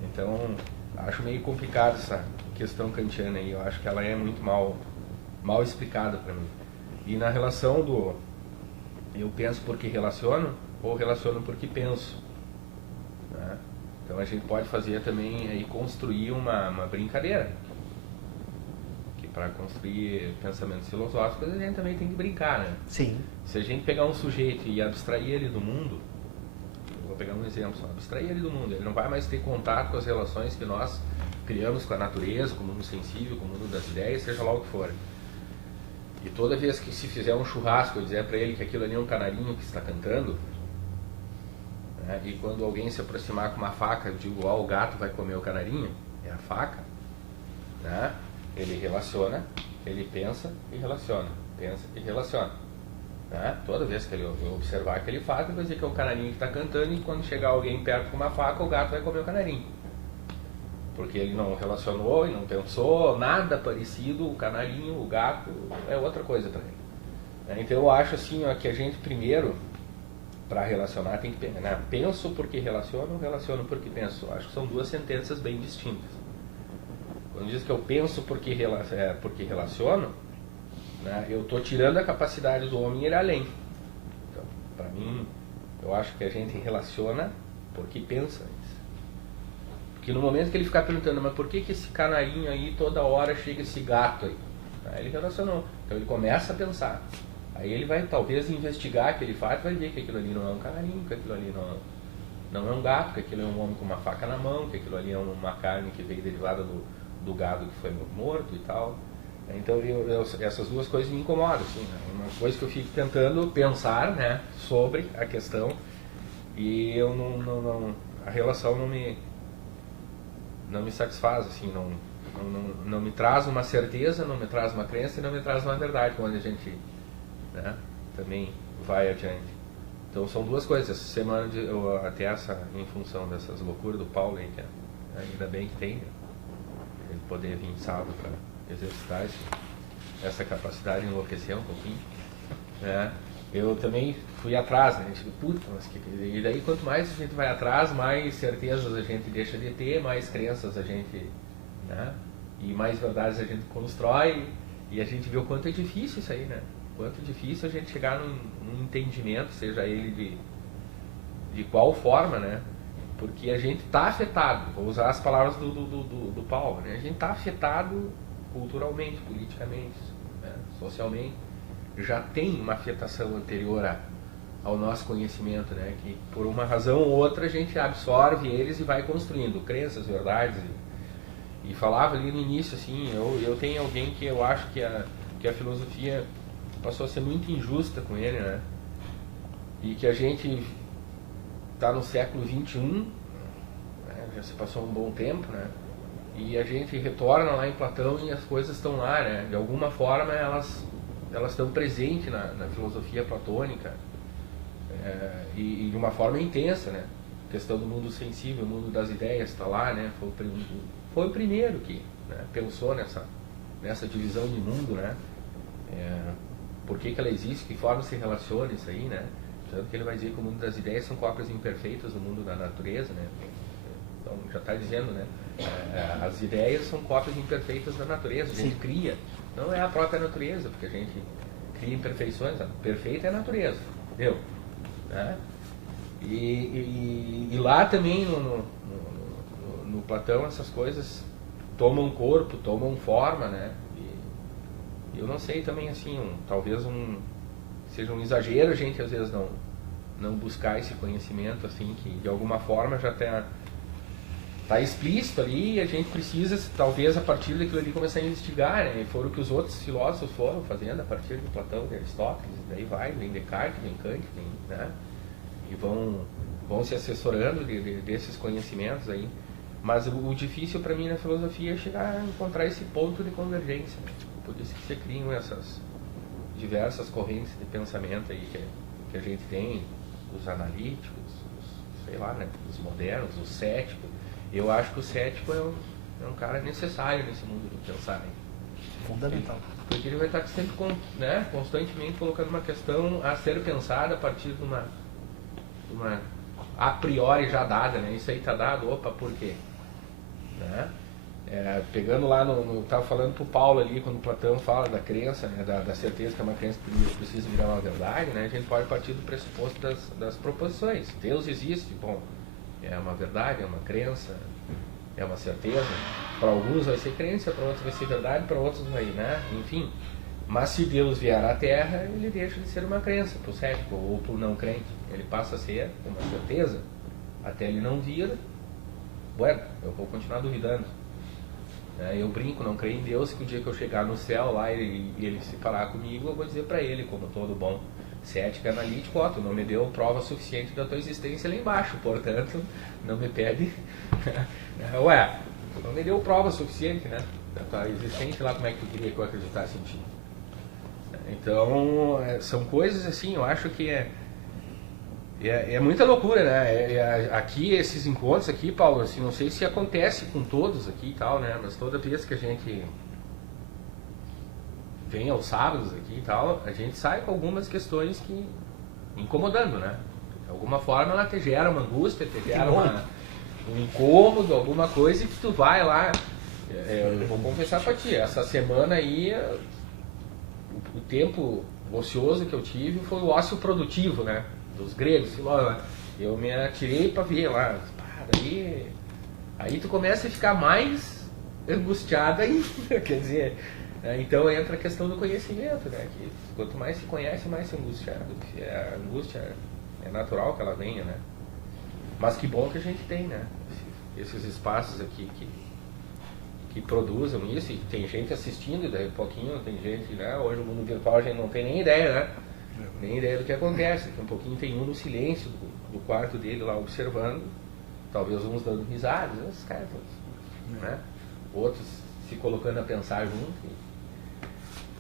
Então, acho meio complicado essa questão kantiana aí. Eu acho que ela é muito mal explicada para mim. E na relação do eu penso porque relaciono, ou relaciono porque penso. Né? Então a gente pode fazer também aí construir uma brincadeira. Que para construir pensamentos filosóficos a gente também tem que brincar, né? Sim. Se a gente pegar um sujeito e abstrair ele do mundo, eu vou pegar um exemplo só, abstrair ele do mundo, ele não vai mais ter contato com as relações que nós criamos com a natureza, com o mundo sensível, com o mundo das ideias, seja lá o que for. E toda vez que se fizer um churrasco, eu dizer para ele que aquilo ali é um canarinho que está cantando, né? E quando alguém se aproximar com uma faca, eu digo, ó, o gato vai comer o canarinho, é a faca, né? Ele relaciona, ele pensa e relaciona, pensa e relaciona. Né? Toda vez que ele observar aquele fato, ele vai dizer que é o canarinho que está cantando, e quando chegar alguém perto com uma faca, o gato vai comer o canarinho. Porque ele não relacionou, ele não pensou, nada parecido, o canarinho, o gato, é outra coisa para ele. Então eu acho assim, ó, que a gente primeiro, para relacionar, tem que pensar, né? Penso porque relaciono, relaciono porque penso. Acho que são duas sentenças bem distintas. Quando diz que eu penso porque relaciono, né, eu estou tirando a capacidade do homem ir além. Então, para mim, eu acho que a gente relaciona porque pensa. Porque no momento que ele ficar perguntando, mas por que esse canarinho aí toda hora chega esse gato aí? Aí ele relacionou. Então ele começa a pensar. Aí ele vai talvez investigar aquele fato e vai ver que aquilo ali não é um canarinho, que aquilo ali não é um gato, que aquilo é um homem com uma faca na mão, que aquilo ali é uma carne que veio derivada do gado que foi morto e tal. Então essas duas coisas me incomodam, assim, né? Uma coisa que eu fico tentando pensar, né, sobre a questão, e eu a relação não me satisfaz, assim, não me traz uma certeza, não me traz uma crença e não me traz uma verdade quando a gente, né, também vai adiante. Então são duas coisas. Essa semana até em função dessas loucuras do Paulo aí, que ainda bem que tem, né, ele poder vir sábado para exercitar essa capacidade de enlouquecer um pouquinho, né? Eu também fui atrás, né? E daí quanto mais a gente vai atrás, mais certezas a gente deixa de ter, mais crenças a gente, né? E mais verdades a gente constrói, e a gente vê o quanto é difícil isso aí, né? Quanto é difícil a gente chegar num entendimento, seja ele de qual forma, né? Porque a gente está afetado, vou usar as palavras do Paulo, né? A gente está afetado culturalmente, politicamente, né? Socialmente. Já tem uma afetação anterior ao nosso conhecimento, né? Que por uma razão ou outra a gente absorve eles e vai construindo crenças, verdades. E falava ali no início, assim, eu tenho alguém que eu acho que a filosofia passou a ser muito injusta com ele, né? E que a gente está no século XXI, né? Já se passou um bom tempo, né? E a gente retorna lá em Platão e as coisas estão lá, né? De alguma forma elas estão presentes na filosofia platônica, e de uma forma intensa, né? A questão do mundo sensível, o mundo das ideias está lá, né? Foi o primeiro que, né, pensou nessa divisão de mundo, né? por que ela existe, que forma se relaciona isso aí, né? Tanto que ele vai dizer que o mundo das ideias são cópias imperfeitas do mundo da natureza, né? Então já está dizendo, né? As ideias são cópias imperfeitas da natureza, a gente cria, não é a própria natureza, porque a gente cria imperfeições, a perfeita é a natureza, entendeu? Né? E lá também no Platão essas coisas tomam corpo, tomam forma, né? E eu não sei também assim, talvez seja um exagero a gente às vezes não buscar esse conhecimento assim, que de alguma forma já está explícito ali, e a gente precisa talvez a partir daquilo ali começar a investigar, né? E foram o que os outros filósofos foram fazendo a partir de Platão, de Aristóteles, e daí vem Descartes, vem Kant, né? E vão se assessorando desses conhecimentos aí. Mas o difícil para mim na filosofia é chegar a encontrar esse ponto de convergência, né? Por isso que se criam essas diversas correntes de pensamento aí que a gente tem, os analíticos, sei lá, né? Os modernos, os céticos. Eu acho que o cético é um cara necessário nesse mundo do pensar, né? Fundamental. Porque ele vai estar sempre constantemente colocando uma questão a ser pensada a partir de uma a priori já dada, né? Isso aí está dado, opa, por quê? Né? Pegando lá estava falando para o Paulo ali, quando Platão fala da crença, né? da certeza que é uma crença que precisa virar uma verdade, né? A gente pode partir do pressuposto das proposições. Deus existe, bom, é uma verdade, é uma crença, é uma certeza. Para alguns vai ser crença, para outros vai ser verdade, para outros vai, né? Enfim. Mas se Deus vier à Terra, ele deixa de ser uma crença para o cético ou para o não crente. Ele passa a ser uma certeza. Até ele não vir, bueno, eu vou continuar duvidando. Eu brinco, não creio em Deus, que o dia que eu chegar no céu lá e ele se falar comigo, eu vou dizer para ele, como todo bom cético e analítico, ó, tu não me deu prova suficiente da tua existência lá embaixo, portanto, não me pede. Ué, tu não me deu prova suficiente, né? Da tua existência lá, como é que tu queria que eu acreditasse em ti? Então, são coisas assim, eu acho que é muita loucura, né? Aqui, esses encontros aqui, Paulo, assim, não sei se acontece com todos aqui e tal, né? Mas toda vez que a gente vem aos sábados aqui e tal, a gente sai com algumas questões que incomodando, né? De alguma forma ela te gera uma angústia, te gera um incômodo, alguma coisa, e que tu vai lá. Eu vou confessar pra ti, essa semana aí o tempo ocioso que eu tive foi o ócio produtivo, né? Dos gregos, eu me atirei para ver lá, aí tu começa a ficar mais angustiado ainda, quer dizer, então entra a questão do conhecimento, né? Que quanto mais se conhece, mais se angustia. A angústia é natural que ela venha, né? Mas que bom que a gente tem, né? Esses espaços aqui que produzam isso, e tem gente assistindo, daí um pouquinho tem gente, né? Hoje o mundo virtual a gente não tem nem ideia, né? Nem ideia do que acontece. Daqui um pouquinho tem um no silêncio do quarto dele lá observando, talvez uns dando risadas, esses caras todos, né? Outros se colocando a pensar junto.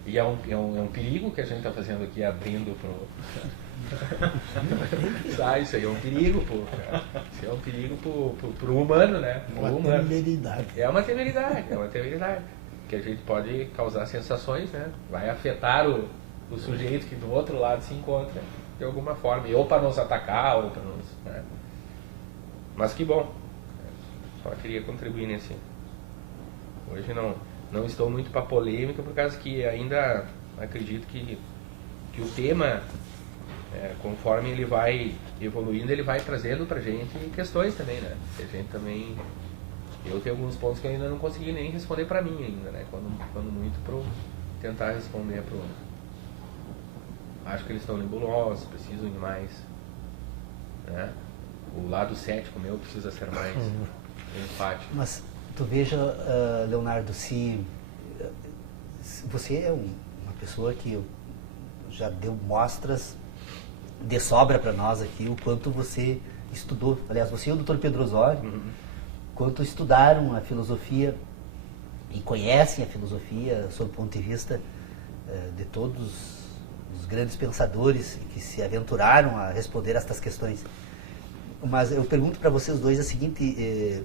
E é um perigo que a gente está fazendo aqui, abrindo isso aí é um perigo, isso é um perigo pro humano, né? Temeridade. É uma temeridade, que a gente pode causar sensações, né? Vai afetar o sujeito que do outro lado se encontra de alguma forma, ou para nos atacar, ou para nos, né? Mas que bom, só queria contribuir nesse. Hoje não estou muito para polêmica, por causa que ainda acredito que o tema, conforme ele vai evoluindo, ele vai trazendo para a gente questões também, né? Que a gente também, eu tenho alguns pontos que eu ainda não consegui nem responder para mim ainda, né? Quando muito para tentar responder acho que eles estão nebulosos, precisam de mais, né? O lado cético meu precisa ser mais enfático. Mas tu veja, Leonardo, se você é uma pessoa que já deu mostras de sobra para nós aqui, o quanto você estudou, aliás, você e o Dr. Pedro Osório, quanto estudaram a filosofia e conhecem a filosofia sob o ponto de vista de todos os grandes pensadores que se aventuraram a responder a estas questões. Mas eu pergunto para vocês dois a seguinte,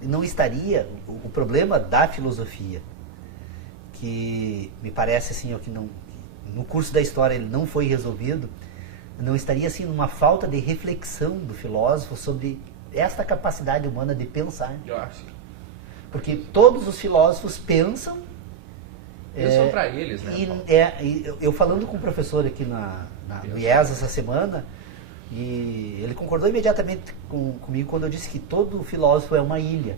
não estaria o problema da filosofia, que me parece assim, que no curso da história ele não foi resolvido, não estaria assim numa falta de reflexão do filósofo sobre esta capacidade humana de pensar. Eu acho. Porque todos os filósofos pensam. Pensam para eles, né? Eu falando com um professor aqui no IES essa semana, e ele concordou imediatamente comigo quando eu disse que todo filósofo é uma ilha.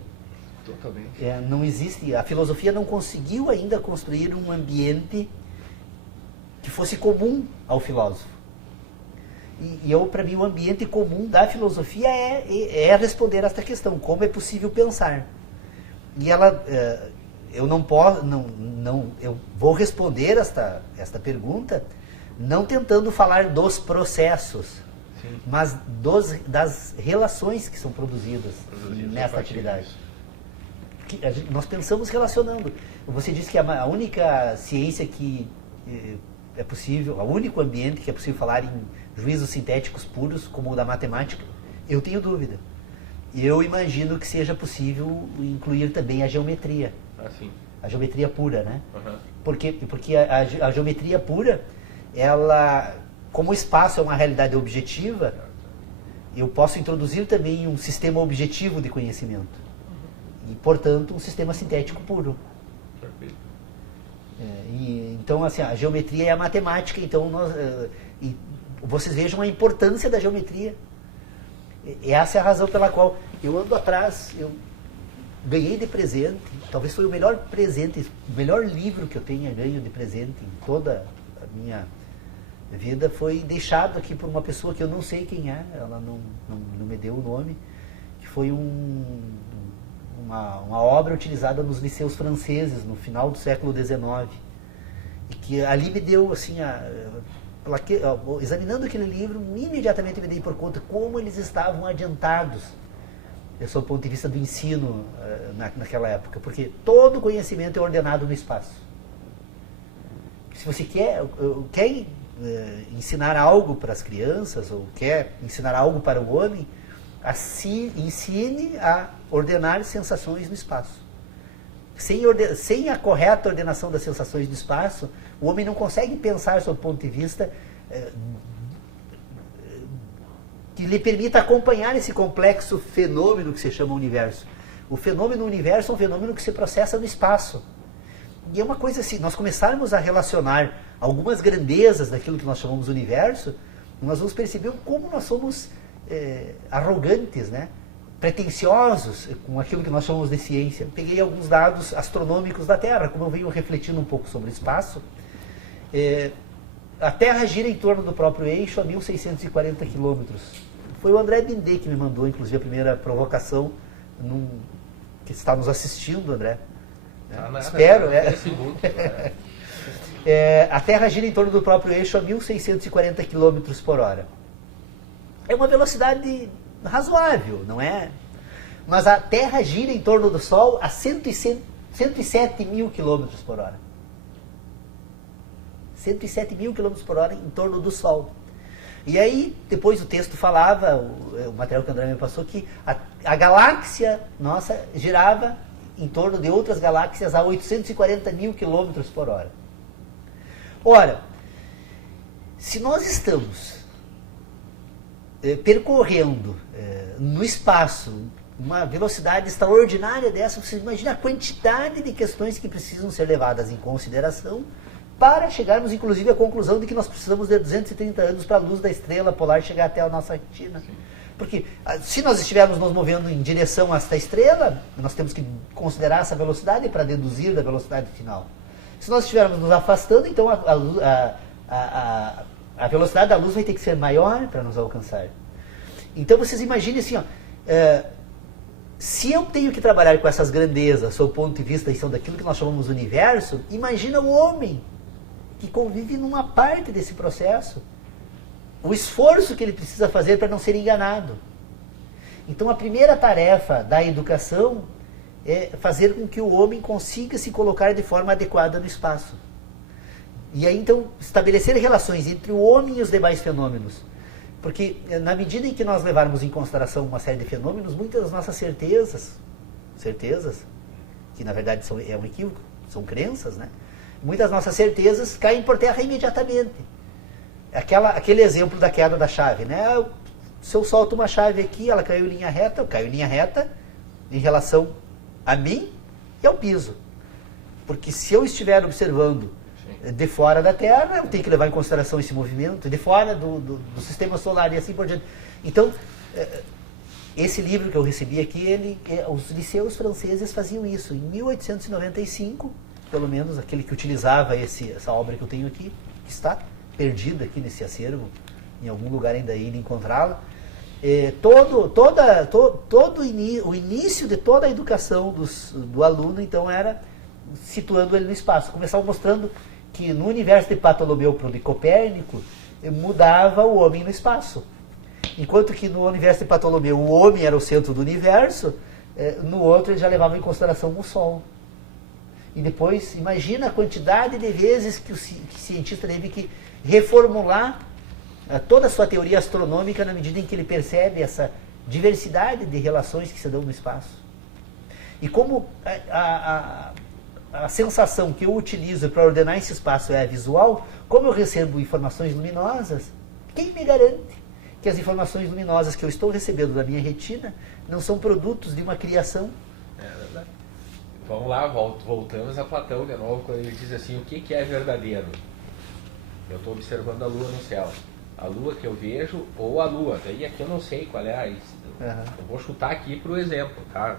Totalmente. Não existe, a filosofia não conseguiu ainda construir um ambiente que fosse comum ao filósofo. E para mim, o ambiente comum da filosofia é responder a esta questão: como é possível pensar? E eu não posso, eu vou responder esta pergunta não tentando falar dos processos, sim, mas das relações que são produzidas nesta atividade. Nós pensamos relacionando. Você disse que a única ciência que é possível, o único ambiente que é possível falar em juízos sintéticos puros, como o da matemática, eu tenho dúvida. Eu imagino que seja possível incluir também a geometria. Sim. A geometria pura, né? Uhum. Porque a geometria pura, ela, como o espaço é uma realidade objetiva, eu posso introduzir também um sistema objetivo de conhecimento. E, portanto, um sistema sintético puro. Perfeito. Então, assim, a geometria é a matemática, então vocês vejam a importância da geometria. Essa é a razão pela qual eu ando atrás, eu ganhei de presente, talvez foi o melhor presente, o melhor livro que eu tenha ganho de presente em toda a minha vida, foi deixado aqui por uma pessoa que eu não sei quem é, ela não me deu o nome, que foi uma obra utilizada nos liceus franceses no final do século XIX, e que ali me deu, assim, examinando aquele livro, imediatamente me dei por conta como eles estavam adiantados, sob o ponto de vista do ensino naquela época, porque todo conhecimento é ordenado no espaço. Se você quer ensinar algo para as crianças, ou quer ensinar algo para o homem, ensine a ordenar sensações no espaço. Sem a correta ordenação das sensações do espaço, o homem não consegue pensar sob o ponto de vista que lhe permita acompanhar esse complexo fenômeno que se chama universo. O fenômeno universo é um fenômeno que se processa no espaço. E é uma coisa assim, nós começarmos a relacionar algumas grandezas daquilo que nós chamamos universo, nós vamos perceber como nós somos arrogantes, né? Pretensiosos com aquilo que nós chamamos de ciência. Peguei alguns dados astronômicos da Terra, como eu venho refletindo um pouco sobre o espaço. A Terra gira em torno do próprio eixo a 1.640 quilômetros. Foi o André Bindê que me mandou, inclusive, a primeira provocação, que está nos assistindo, André. Espero. A Terra gira em torno do próprio eixo a 1.640 quilômetros por hora. É uma velocidade razoável, não é? Mas a Terra gira em torno do Sol a 107 mil quilômetros por hora. 107 mil quilômetros por hora em torno do Sol. E aí, depois o texto falava, o material que o André me passou, que a galáxia nossa girava em torno de outras galáxias a 840 mil quilômetros por hora. Ora, se nós estamos percorrendo no espaço uma velocidade extraordinária dessa, você imagina a quantidade de questões que precisam ser levadas em consideração para chegarmos, inclusive, à conclusão de que nós precisamos de 230 anos para a luz da estrela polar chegar até a nossa retina. Sim. Porque se nós estivermos nos movendo em direção a esta estrela, nós temos que considerar essa velocidade para deduzir da velocidade final. Se nós estivermos nos afastando, então a velocidade da luz vai ter que ser maior para nos alcançar. Então vocês imaginem assim, se eu tenho que trabalhar com essas grandezas, sob o ponto de vista então, daquilo que nós chamamos de universo, imagina o homem que convive numa parte desse processo. O esforço que ele precisa fazer para não ser enganado. Então a primeira tarefa da educação é fazer com que o homem consiga se colocar de forma adequada no espaço. E aí então estabelecer relações entre o homem e os demais fenômenos. Porque na medida em que nós levarmos em consideração uma série de fenômenos, muitas das nossas certezas, que na verdade é um equívoco, são crenças, né? muitas nossas certezas caem por terra imediatamente. Aquele exemplo da queda da chave, né? Se eu solto uma chave aqui, ela caiu em linha reta, eu caio em linha reta em relação a mim e ao piso. Porque se eu estiver observando de fora da Terra, eu tenho que levar em consideração esse movimento, de fora do sistema solar e assim por diante. Então, esse livro que eu recebi aqui, os liceus franceses faziam isso. Em 1895, pelo menos aquele que utilizava essa obra que eu tenho aqui, que está perdida aqui nesse acervo, em algum lugar ainda ainda encontrá-la, o início de toda a educação do aluno, então, era situando ele no espaço. Começava mostrando que no universo de Ptolomeu para o de Copérnico, mudava o homem no espaço. Enquanto que no universo de Ptolomeu o homem era o centro do universo, no outro ele já levava em consideração o Sol. E depois, imagina a quantidade de vezes que o cientista teve que reformular toda a sua teoria astronômica na medida em que ele percebe essa diversidade de relações que se dão no espaço. E como a sensação que eu utilizo para ordenar esse espaço é a visual, como eu recebo informações luminosas, quem me garante que as informações luminosas que eu estou recebendo da minha retina não são produtos de uma criação? É verdade. Vamos lá, voltamos a Platão de novo, quando ele diz assim, o que é verdadeiro? Eu estou observando a lua no céu. A lua que eu vejo ou a lua. Daí aqui eu não sei qual é a... Eu vou chutar aqui para o exemplo, tá?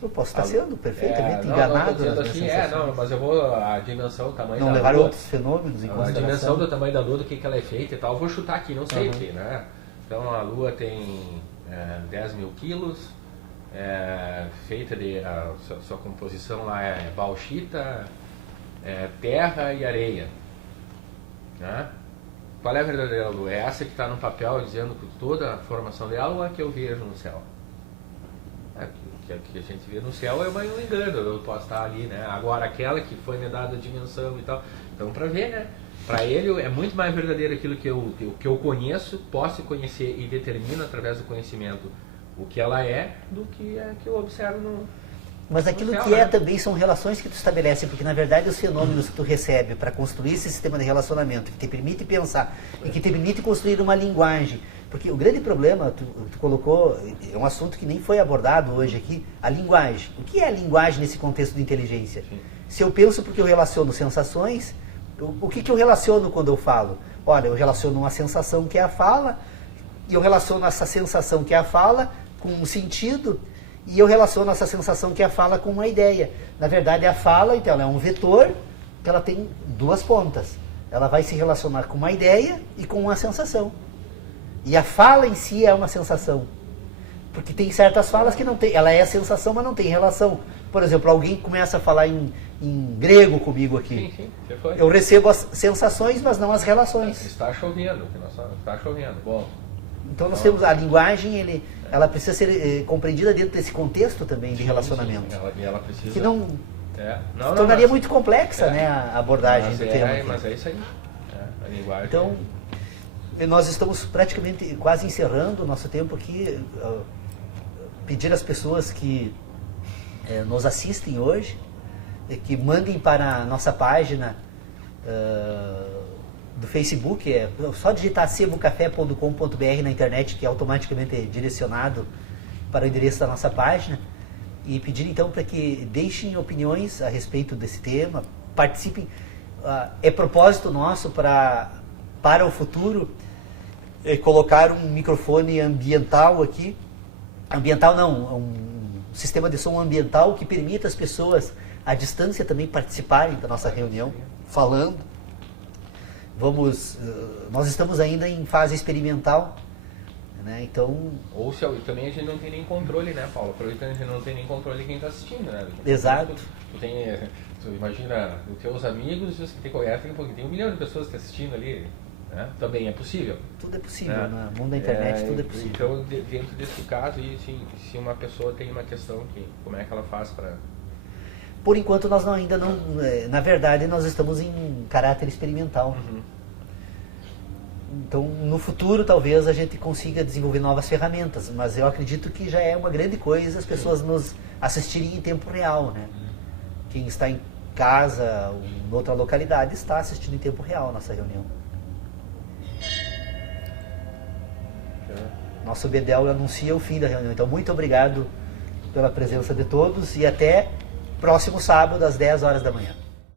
Eu posso estar sendo perfeitamente enganado. Não, assim, mas eu vou... A dimensão, o tamanho não da levar lua... outros fenômenos em consideração. A dimensão do tamanho da lua, do que ela é feita e tal, eu vou chutar aqui, não sei o que, né? Então a lua tem 10 mil quilos, feita de... sua composição lá é bauxita, terra e areia. Né? Qual é a verdadeira lua? É essa que está no papel dizendo que toda a formação dela ou a que eu vejo no céu? Que a gente vê no céu é uma engano, eu posso estar ali, né? Agora aquela que foi me dada a dimensão e tal. Então, para ver, né? Para ele é muito mais verdadeiro aquilo que eu conheço, posso conhecer e determino através do conhecimento o que ela é, do que eu observo no... Mas aquilo que é também são relações que tu estabelece, porque na verdade os fenômenos que tu recebe para construir esse sistema de relacionamento, que te permite pensar e que te permite construir uma linguagem, porque o grande problema, tu colocou, é um assunto que nem foi abordado hoje aqui, a linguagem. O que é a linguagem nesse contexto de inteligência? Sim. Se eu penso porque eu relaciono sensações, o que eu relaciono quando eu falo? Olha, eu relaciono uma sensação que é a fala, e eu relaciono essa sensação que é a fala com um sentido, e eu relaciono essa sensação que é a fala com uma ideia. Na verdade, a fala, então, ela é um vetor que ela tem duas pontas. Ela vai se relacionar com uma ideia e com uma sensação. E a fala em si é uma sensação. Porque tem certas falas que não tem. Ela é sensação, mas não tem relação. Por exemplo, alguém começa a falar em grego comigo aqui. Sim, você foi. Eu recebo as sensações, mas não as relações. Está chovendo. Está chovendo. Bom. Então nós temos a linguagem, ela precisa ser compreendida dentro desse contexto também de relacionamento. Sim, ela precisa... Que não tornaria muito complexa, né, a abordagem do tema. Mas é isso aí. A linguagem. Então, nós estamos praticamente quase encerrando o nosso tempo aqui. Pedir às pessoas que nos assistem hoje, que mandem para a nossa página do Facebook, é só digitar sebocafé.com.br na internet, que é automaticamente direcionado para o endereço da nossa página, e pedir então para que deixem opiniões a respeito desse tema, participem. É propósito nosso para o futuro colocar um microfone ambiental aqui, ambiental não, um sistema de som ambiental que permita as pessoas à distância também participarem da nossa reunião, falando. Nós estamos ainda em fase experimental, né? Então... Ou se também a gente não tem nem controle, né, Paulo? Aproveitando a gente não tem nem controle de quem está assistindo, né? Exato. Tu imagina os teus amigos, os que te conhecem, tem 1 milhão de pessoas que estão assistindo ali, né? Também é possível. Tudo é possível, né? No mundo da internet tudo é possível. Então, dentro desse caso, se uma pessoa tem uma questão, como é que ela faz para... Por enquanto nós ainda não, na verdade nós estamos em caráter experimental. Então no futuro talvez a gente consiga desenvolver novas ferramentas, mas eu acredito que já é uma grande coisa as pessoas nos assistirem em tempo real, né? Quem está casa ou em outra localidade está assistindo em tempo real a nossa reunião. Nosso Bedel anuncia o fim da reunião. Então, muito obrigado pela presença de todos e até próximo sábado às 10 horas da manhã.